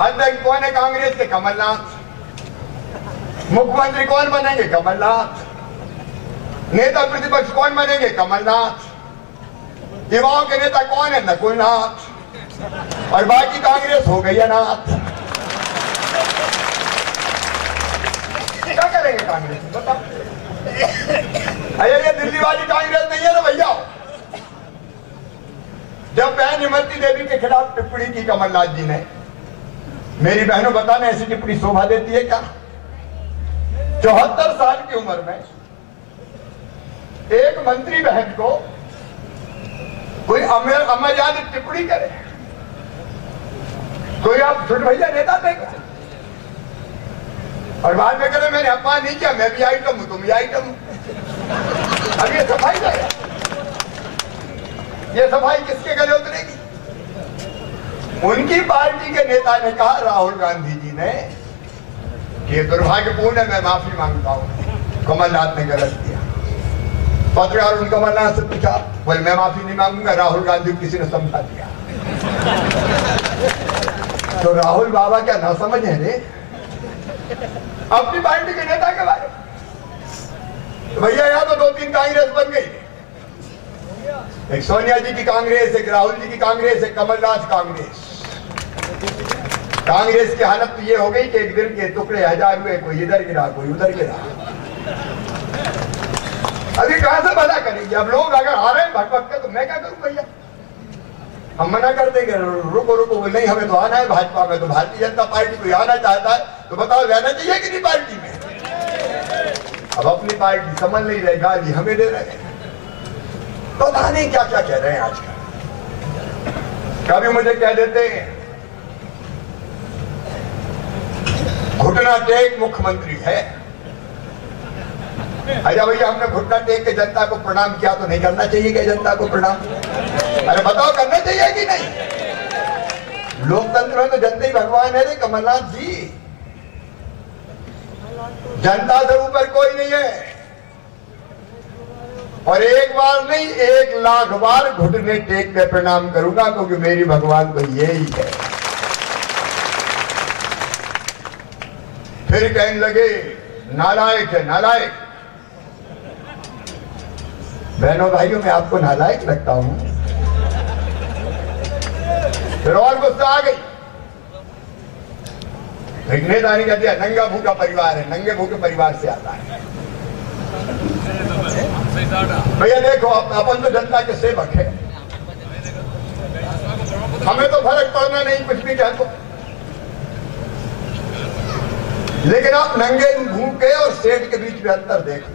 अध्यक्ष कौन है कांग्रेस के? कमलनाथ। मुख्यमंत्री कौन बनेंगे? कमलनाथ। नेता प्रतिपक्ष कौन बनेंगे? कमलनाथ। युवाओं के नेता कौन है? नकुलनाथ। और बाकी कांग्रेस हो गई अनाथ। क्या करेंगे कांग्रेस? बताओ। अरे ये दिल्ली वाली कांग्रेस नहीं है ना भैया। जब बहन इमरती देवी के खिलाफ टिप्पणी की कमलनाथ जी ने, मेरी बहनों बताने ऐसी टिप्पणी शोभा देती है क्या? 74 साल की उम्र में एक मंत्री बहन को कोई अमर्याद टिप्पणी करे, कोई आप झूठ भैया नेता देगा और बाद में करे मैंने अपमान नहीं किया, मैं भी आइटम हूं, तुम भी आइटम हूं। अब ये सफाई जाएगा, ये सफाई किसके गले उतरेगी? उनकी पार्टी के नेता ने कहा, राहुल गांधी जी ने, कि दुर्भाग्यपूर्ण है, मैं माफी मांगता हूं, कमलनाथ ने गलत किया। पत्रकार उनका कमलनाथ से पूछा, बोले मैं माफी नहीं मांगूंगा, राहुल गांधी को किसी ने समझा दिया। तो राहुल बाबा क्या ना समझ है रे अपनी पार्टी के नेता के बारे में? तो भैया यहाँ तो 2-3 कांग्रेस बन गई, एक सोनिया जी की कांग्रेस, एक राहुल जी की कांग्रेस, एक कमलनाथ कांग्रेस। कांग्रेस की हालत तो ये हो गई कि एक दिन के टुकड़े 1000 हुए, कोई इधर गिरा कोई उधर गिरा। अभी कहां से भला करेंगे? अब लोग अगर आ रहे हैं भटक के, तो मैं क्या करूं भैया? हम मना कर देंगे, रुको रुको, नहीं हमें तो आना है भाजपा में, तो भारतीय जनता पार्टी को आना चाहता है, तो बताओ रहना चाहिए कि नहीं पार्टी में? अब अपनी पार्टी समझ नहीं रहे, गाली हमें दे रहे हैं, तो पता नहीं क्या क्या कह रहे हैं आजकल। कभी मुझे कह देते हैं घुटना टेक मुख्यमंत्री है। अरे भैया हमने घुटना टेक के जनता को प्रणाम किया, तो नहीं करना चाहिए क्या जनता को प्रणाम? अरे बताओ करना चाहिए कि नहीं? लोकतंत्र में तो जनता ही भगवान है रे कमलनाथ जी, जनता से ऊपर कोई नहीं है। और एक बार नहीं 1 लाख बार घुटने टेक के प्रणाम करूंगा, क्योंकि मेरी भगवान तो यही है। फिर कहने लगे नालायक है नालायक। बहनों भाइयों मैं आपको नालायक लगता हूं? फिर और गुस्सा आ गई। एक नेता ने कह दिया नंगा भूखा परिवार है, नंगे भूखे परिवार से आता है। भैया देखो अपन तो जनता के सेवक है, हमें तो फर्क पड़ना नहीं कुछ भी कह दो, लेकिन आप नंगे भूखे और सेठ के बीच में अंतर देख लो।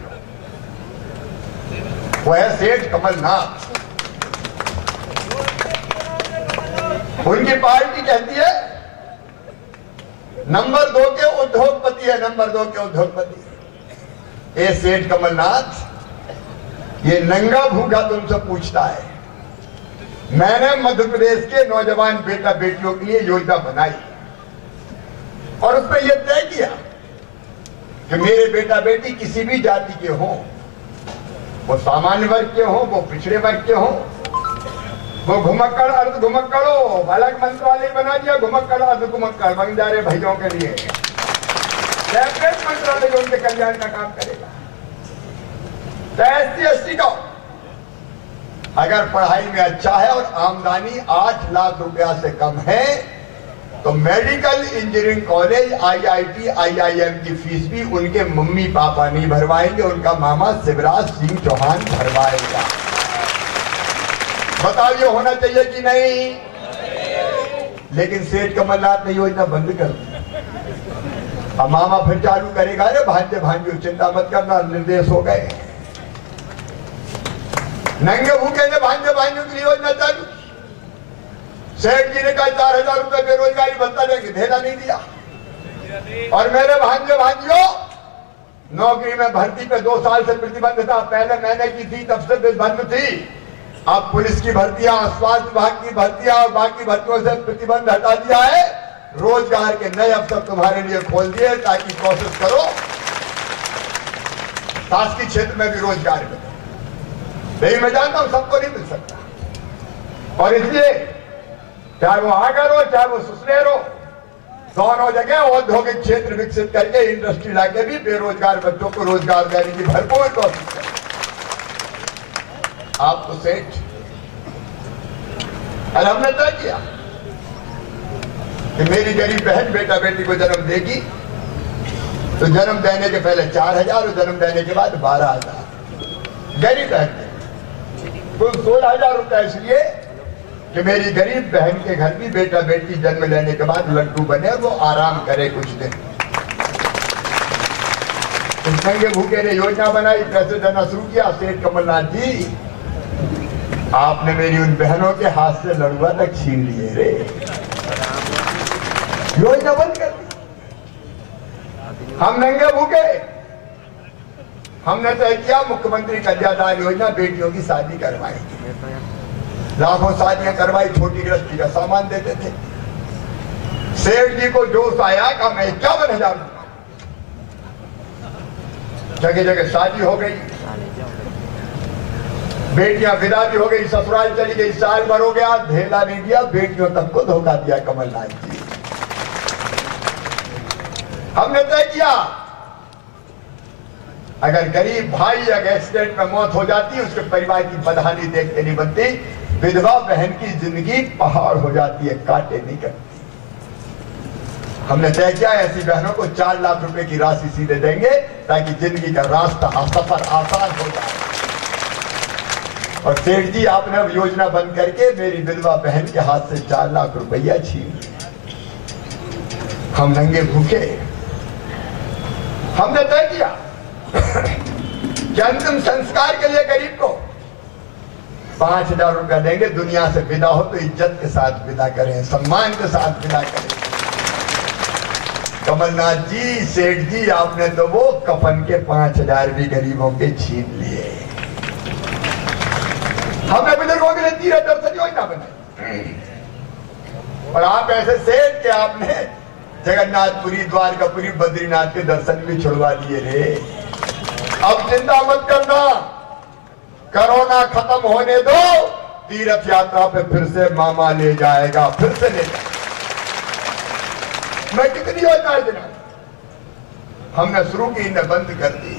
वो है सेठ कमलनाथ। उनकी पार्टी कहती है नंबर 2 के उद्योगपति है, नंबर 2 के उद्योगपति। ये सेठ कमलनाथ ये नंगा भूखा तुमसे पूछता है। मैंने मध्य प्रदेश के नौजवान बेटा बेटियों के लिए योजना बनाई और उसमें यह तय किया कि मेरे बेटा बेटी किसी भी जाति के हों, वो सामान्य वर्ग के हों, वो पिछड़े वर्ग के हों, वो घुमक्कड़ अर्ध घुमक्कड़ हो, अलग मंत्रालय बना दिया, घुमक्कड़ अर्ध घुमक्कड़ बंजारे भाइयों के लिए सेपरेट मंत्रालय उनके कल्याण का काम करेगा। SC/ST का अगर पढ़ाई में अच्छा है और आमदनी 8 लाख रुपया से कम है, तो medical engineering college IIT IIM की फीस भी उनके मम्मी पापा नहीं भरवाएंगे, उनका मामा शिवराज सिंह चौहान भरवाएगा। बताओ ये होना चाहिए कि नहीं? लेकिन सेठ कमलनाथ ने योजना बंद कर दी। अब मामा फिर चालू करेगा, अरे भांजे भांजे चिंता मत करना, निर्देश हो गए। नंगे भूखे ने भांजे भांजों की योजना चालू। सेठ जी ने कहा 4000 रुपए बेरोजगारी भत्ता देंगे, देना नहीं दिया। और मेरे भांजे भांजियों नौकरी में भर्ती पे 2 साल से प्रतिबंध था, पहले मैंने की थी तब से बंद थी। अब पुलिस की भर्तियां, स्वास्थ्य विभाग की भर्तियां और बाकी भर्तियों से प्रतिबंध हटा दिया है। रोजगार के नए अवसर तुम्हारे लिए खोल दिए ताकि कोशिश करो शासकीय क्षेत्र में भी रोजगार मिले। नहीं मैं जानता हूं सबको नहीं मिल सकता, और इसलिए चाहे वो आगर हो चाहे वो सुसनेर हो, दोनों जगह औद्योगिक क्षेत्र विकसित करके इंडस्ट्री लाके भी बेरोजगार बच्चों को रोजगार देने की भरपूर कोशिश करें। आप तो सेठ, और हमने तय किया कि मेरी गरीब बहन बेटा बेटी को जन्म देगी तो जन्म देने के पहले 4000 और जन्म देने के बाद 12000 गरीब बहन कुल 16000 रुपया, इसलिए कि मेरी गरीब बहन के घर भी बेटा बेटी जन्म लेने के बाद लड्डू बने और वो आराम करे कुछ दिन। नंगे भूखे ने योजना बनाई, पैसे देना शुरू किया। सेठ कमलनाथ जी आपने मेरी उन बहनों के हाथ से लड़ुआ तक छीन लिए रे, योजना बंद कर दी। हम नंगे भूखे, हमने तय किया मुख्यमंत्री कन्यादान योजना, बेटियों की शादी करवाएंगे। लाखों शादियां करवाई, छोटी गृहस्थी का सामान देते थे। सेठ जी को जोश आया कि मैं 51,000 जगह जगह शादी हो गई। बेटियां विदा भी हो गई, ससुराल चली गई, साल भर हो गया, धेला नहीं दिया, बेटियों तक को धोखा दिया कमलनाथ जी। हमने तय किया अगर गरीब भाई या एक्सीडेंट में मौत हो जाती, उसके परिवार की बदहाली देख के नहीं बनती, विधवा बहन की जिंदगी पहाड़ हो जाती है, कांटे नहीं करती। हमने तय किया ऐसी बहनों को 4 लाख रुपए की राशि सीधे देंगे ताकि जिंदगी का रास्ता सफर आसान हो जाए। और सेठ जी आपने अब योजना बंद करके मेरी विधवा बहन के हाथ से 4 लाख रुपया छीन हम नंगे भूखे। हमने तय किया कि अंतिम संस्कार के लिए गरीब को 5,000 रुपया देंगे, दुनिया से विदा हो तो इज्जत के साथ विदा करें, सम्मान के साथ विदा करें। कमलनाथ जी, सेठ जी, आपने तो वो कफन के 5,000 भी गरीबों के छीन लिए। हमने बुजुर्गों के लिए तीर्थ दर्शन योजना बनाई और आप ऐसे सेठ के आपने जगन्नाथपुरी, द्वारकापुरी, बद्रीनाथ के दर्शन भी छुड़वा दिए रे। अब चिंता मत करना, कोरोना खत्म होने दो, तीर्थ यात्रा पे फिर से मामा ले जाएगा, फिर से ले जाएगा। मैं कितनी योजनाएं देना हमने शुरू की, इन्हें बंद कर दी।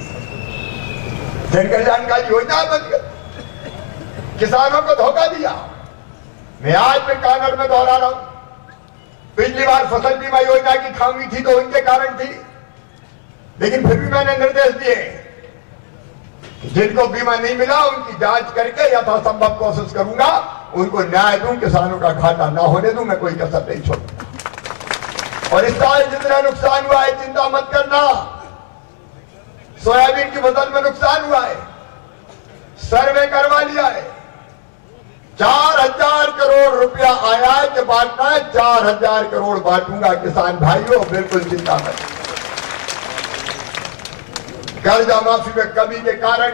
जन कल्याणकारी योजना बंद कर, किसानों को धोखा दिया। मैं आज भी कानड़ में दोहरा रहा हूं, पिछली बार फसल बीमा योजना की खामी थी तो उनके कारण थी, लेकिन फिर भी मैंने निर्देश दिए जिनको बीमा नहीं मिला उनकी जांच करके यथासंभव कोशिश करूंगा उनको न्याय दूं, किसानों का घाटा ना होने दूं, मैं कोई कसर नहीं छोड़ूंगा। और इस साल जितना नुकसान हुआ है चिंता मत करना, सोयाबीन की फसल में नुकसान हुआ है, सर्वे करवा लिया है, 4,000 करोड़ रुपया आया कि बांटना है, 4,000 करोड़ बांटूंगा किसान भाइयों, बिल्कुल चिंता मत। कर्जा माफी में कमी के कारण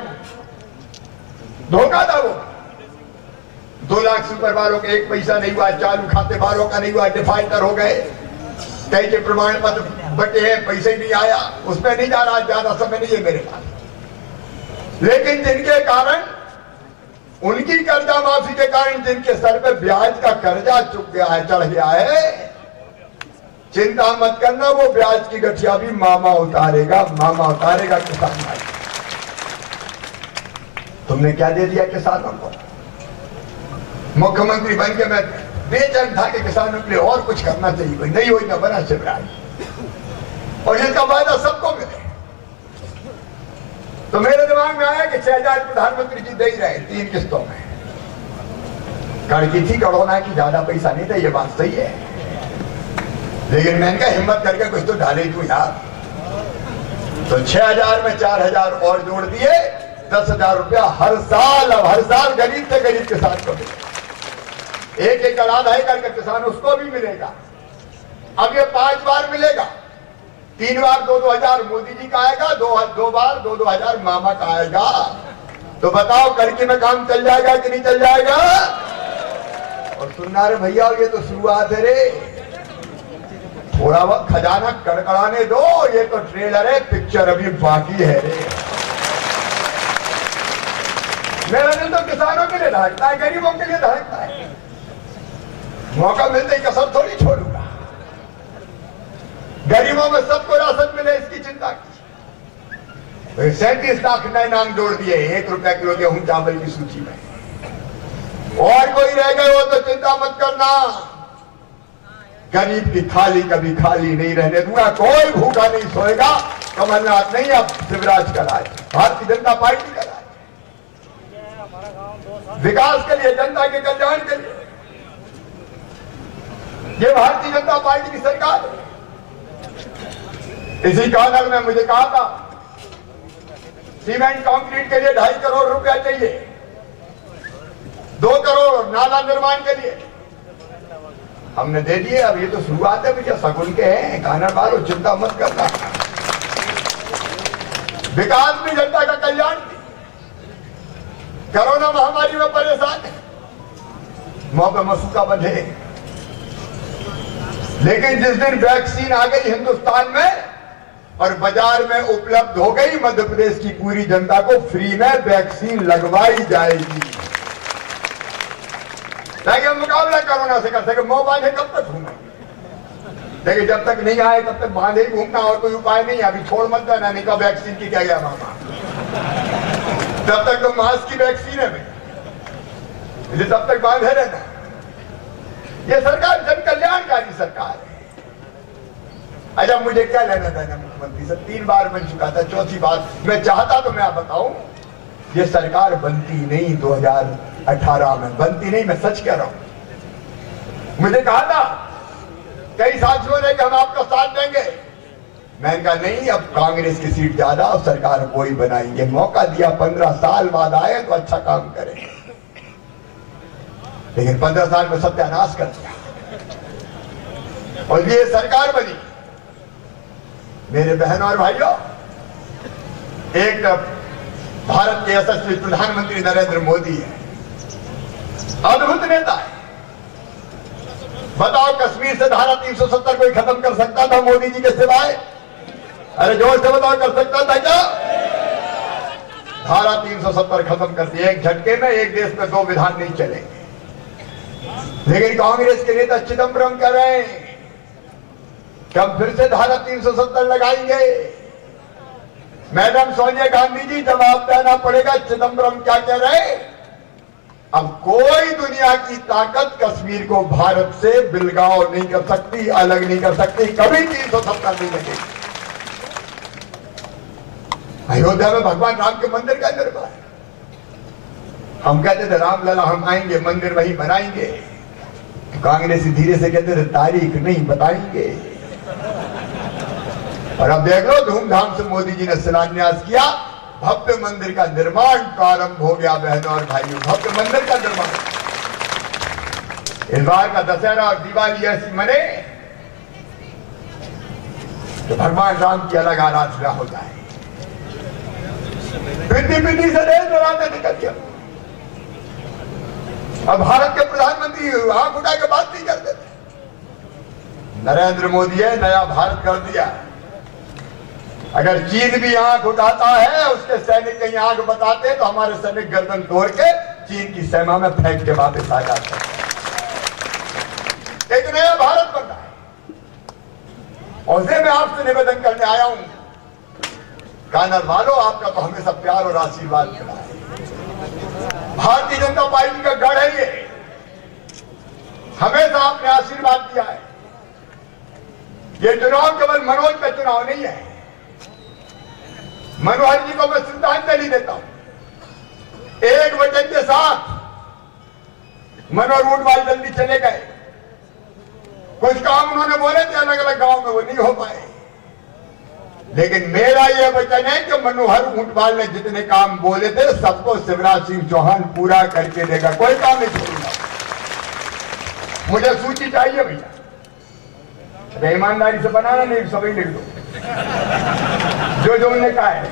धोखा था वो, 2 लाख सुपर वालों के 1 पैसा नहीं हुआ, चालू खाते वालों का नहीं हुआ, डिफाल्टर हो गए, कई के प्रमाण पत्र बटे हैं, पैसे नहीं आया, उसमें नहीं जा रहा, ज्यादा समय नहीं है मेरे पास। लेकिन जिनके कारण, उनकी कर्जा माफी के कारण जिनके सर पे ब्याज का कर्जा चुक गया है, चढ़ गया है, चिंता मत करना, वो ब्याज की गठिया भी मामा उतारेगा, मामा उतारेगा किसान भाई। तुमने क्या दे दिया किसानों को? मुख्यमंत्री बन के मैं बेचैन था कि किसानों के लिए और कुछ करना चाहिए, कोई नई योजना बना शिवराज, और इसका फायदा सबको मिले। तो मेरे दिमाग में आया कि 6,000 प्रधानमंत्री जी दे ही रहे 3 किस्तों में, कड़की थी, कोरोना की, ज्यादा पैसा नहीं था, ये बात सही है, लेकिन मैंने कहा हिम्मत करके कुछ तो डाले तू यार। तो 6,000 में 4,000 और जोड़ दिए, 10,000 रुपया हर साल, अब हर साल गरीब से गरीब किसान को मिलेगा, 1 एकड़ आधा एकड़ का किसान उसको भी मिलेगा। अब ये 5 बार मिलेगा, 3 बार 2,000 मोदी जी का आएगा, 2 बार 2,000 मामा का आएगा। तो बताओ कड़की में काम चल जाएगा कि नहीं चल जाएगा? और सुनना रे भैया, ये तो शुरुआत है रे, थोड़ा वक्त खजाना कड़कड़ाने दो, ये तो ट्रेलर है, पिक्चर अभी बाकी है रे। मेरा दिल तो किसानों के लिए धड़कता है, गरीबों के लिए धड़कता है, मौका मिलते ही कसर थोड़ी छोड़ूंगा। गरीबों में सबको राशन मिले इसकी चिंता की। 37 लाख नए नाम जोड़ दिए 1 रुपया किलो गेहूं चावल की सूची में। और कोई रह गए हो तो चिंता मत करना, गरीब की थाली कभी खाली नहीं रहने दूंगा, कोई भूखा नहीं सोएगा। कमलनाथ नहीं, अब शिवराज कराए, भारतीय जनता पार्टी कराए, विकास के लिए, जनता के कल्याण के लिए। ये भारतीय जनता पार्टी की सरकार है। इसी कारण में मुझे कहा था सीमेंट कंक्रीट के लिए 2.5 करोड़ रुपया चाहिए, 2 करोड़ नाला निर्माण के लिए हमने दे दिए। अब ये तो शुरुआत है भैया, सगुन के हैं, कानड़ वालों चिंता मत करना। विकास भी, जनता का कल्याण भी। कोरोना महामारी में परेशान है, मौके मसूका बंधे, लेकिन जिस दिन वैक्सीन आ गई हिंदुस्तान में, और बाजार में उपलब्ध हो गई, मध्य प्रदेश की पूरी जनता को फ्री में वैक्सीन लगवाई जाएगी ताकि हम मुकाबला कोरोना से कर सके। मुंह बांधे कब तक घूमेंगे? देखिए जब तक नहीं आए तब तक बांधे ही घूमना, और कोई उपाय नहीं। अभी छोड़ मत देना, नहीं का वैक्सीन की क्या गया मामा, तब तक तो मास्क की वैक्सीन है भाई, तब तक बांधे रहना। ये सरकार जन कल्याणकारी सरकार है। अच्छा मुझे क्या लेना देना मुख्यमंत्री से, 3 बार बन चुका था, 4थी बार मैं चाहता तो मैं आप बताऊं, ये सरकार बनती नहीं 2018 में, बनती नहीं, मैं सच कह रहा हूं। मुझे कहा था कई साथियों ने कि हम आपका साथ देंगे, मैंने कहा नहीं, अब कांग्रेस की सीट ज्यादा, अब सरकार कोई बनाएंगे। मौका दिया, 15 साल बाद आए तो अच्छा काम करेंगे, लेकिन 15 साल में सत्यानाश कर दिया और ये सरकार बनी। मेरे बहनों और भाइयों, एक भारत के यशस्वी प्रधानमंत्री नरेंद्र मोदी है, अद्भुत नेता है। बताओ कश्मीर से धारा 370 कोई खत्म कर सकता था मोदी जी के सिवाय? अरे जोर से बताओ, कर सकता था क्या? धारा 370 खत्म कर दी एक झटके में। एक देश में 2 विधान नहीं चलेंगे। लेकिन कांग्रेस के नेता चिदम्बरम कह रहे हैं कि हम फिर से धारा 370 लगाएंगे। मैडम सोनिया गांधी जी, जवाब देना पड़ेगा चिदम्बरम क्या कह रहे हैं। अब कोई दुनिया की ताकत कश्मीर को भारत से बिलगाव नहीं कर सकती, अलग नहीं कर सकती, कभी 370 नहीं लगेगी। अयोध्या में भगवान राम के मंदिर का निर्माण, हम कहते थे राम लला हम आएंगे, मंदिर वहीं बनाएंगे। कांग्रेसी धीरे से कहते थे तारीख नहीं बताएंगे। और अब देख लो, धूमधाम से मोदी जी ने शिलान्यास किया, भव्य मंदिर का निर्माण प्रारंभ हो गया। बहनों और भाइयों, भव्य मंदिर का निर्माण। इस बार का दशहरा और दिवाली ऐसी मने तो भगवान राम की अलग आराधना हो जाए। पिंडी से देश बनाते निकल गया। अब भारत के प्रधानमंत्री आंख उठा के बात नहीं करते थे। नरेंद्र मोदी है, नया भारत कर दिया। अगर चीन भी आंख उठाता है, उसके सैनिक कहीं आंख बताते तो हमारे सैनिक गर्दन तोड़ के चीन की सीमा में फेंक के वापस आ जाते हैं। एक नया भारत बन रहा है और उसे मैं आपसे निवेदन करने आया हूं, कानर वालों, आपका तो हमेशा प्यार और आशीर्वाद मिला है। भारतीय जनता पार्टी का गढ़ है ये, हमेशा आपने आशीर्वाद दिया है। ये चुनाव केवल मनोज का चुनाव नहीं है। मनोहर जी को मैं श्रद्धांजलि देता हूं। एक वचन के साथ मनोहर ऊंटवाल जल्दी चले गए। कुछ काम उन्होंने बोले थे अलग अलग गांव में, वो नहीं हो पाए। लेकिन मेरा यह वचन है कि मनोहर ऊंटवाल ने जितने काम बोले थे सबको शिवराज सिंह चौहान पूरा करके देगा, कोई काम नहीं छोड़ूंगा। मुझे सूची चाहिए भैया, ईमानदारी से बनाना, नहीं सभी लिख दो। जो उन्होंने कहा है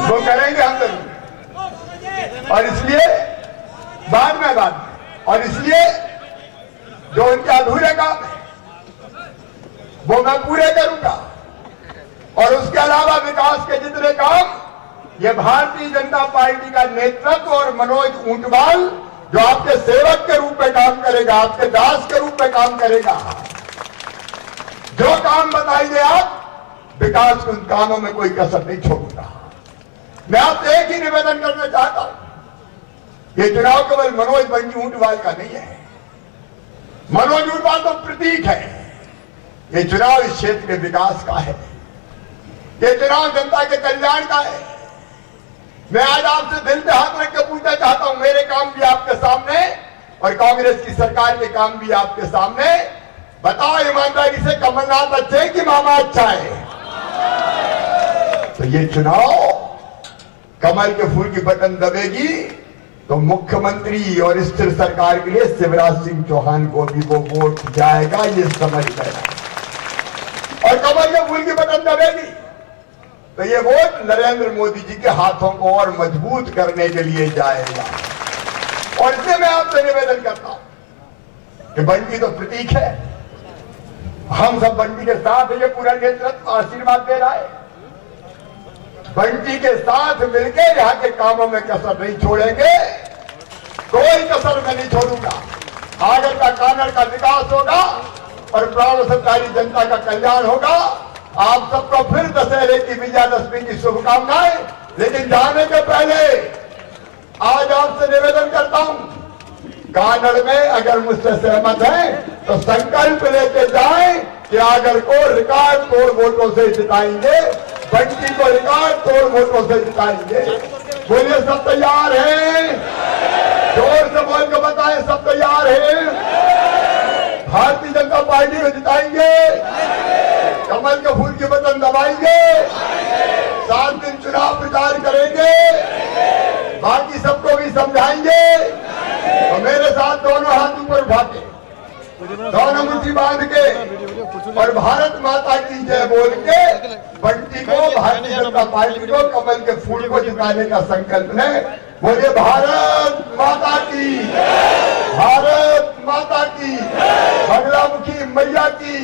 वो करेंगे हम जरूर। और इसलिए बाद में और इसलिए जो उनके अधूरे काम है वो मैं पूरे करूंगा। और उसके अलावा विकास के जितने काम ये भारतीय जनता पार्टी का नेतृत्व और मनोज ऊंटवाल जो आपके सेवक के रूप में काम करेगा, आपके दास के रूप में काम करेगा। जो काम बताइए आप, विकास के उन कामों में कोई कसर नहीं छोड़ूंगा। मैं आपसे एक ही निवेदन करना चाहता हूं, ये चुनाव केवल मनोज बंटी ऊंटवाल का नहीं है। मनोज ऊंटवाल तो प्रतीक है। ये चुनाव इस क्षेत्र के विकास का है, ये चुनाव जनता के कल्याण का है। मैं आज आपसे दिल पे हाथ रख के पूछना चाहता हूं, मेरे काम भी आपके सामने और कांग्रेस की सरकार के काम भी आपके सामने। बताओ ईमानदारी से, कमलनाथ अच्छे है कि मामा अच्छा है? तो ये चुनाव कमल के फूल की बटन दबेगी तो मुख्यमंत्री और स्थिर सरकार के लिए शिवराज सिंह चौहान को भी वो वोट जाएगा, ये समझ लेना। और कमल के फूल की बटन दबेगी तो ये वोट नरेंद्र मोदी जी के हाथों को और मजबूत करने के लिए जाएगा। और इसलिए मैं आपसे निवेदन करता हूं कि बंटी तो प्रतीक है, हम सब बंटी के साथ ये पूरा नेतृत्व आशीर्वाद दे रहा है। बंटी के साथ मिलकर यहाँ के कामों में कसर नहीं छोड़ेंगे, कोई कसर मैं नहीं छोड़ूंगा। आगर का कानड़ का विकास होगा और प्राण सरकारी जनता का कल्याण होगा। आप सबको फिर दशहरे की विजयादशमी की शुभकामनाएं। लेकिन जाने के पहले आज आपसे निवेदन करता हूं, कानड़ में अगर मुझसे सहमत हैं तो संकल्प लेके जाएं कि आगर को रिकॉर्ड तोड़ वोटों से जिताएंगे, बंटी को रिकॉर्ड तोड़ वोटों से जिताएंगे। बोलिए सब तैयार हैं? जोर से बोल के बताएं सब तैयार हैं? भारतीय जनता पार्टी को जिताएंगे, कमल के फूल के बटन दबाएंगे, 7 दिन चुनाव प्रचार करेंगे, बाकी सबको भी समझाएंगे। तो मेरे साथ दोनों हाथ ऊपर उठा के, दोनों मुट्ठी बांध के और भारत माता की जय बोल के बंटी को, भारतीय जनता पार्टी को, कमल के फूल को जिताने का संकल्प लें। बोलिए भारत माता की, भारत माता की, बंगलामुखी मैया की।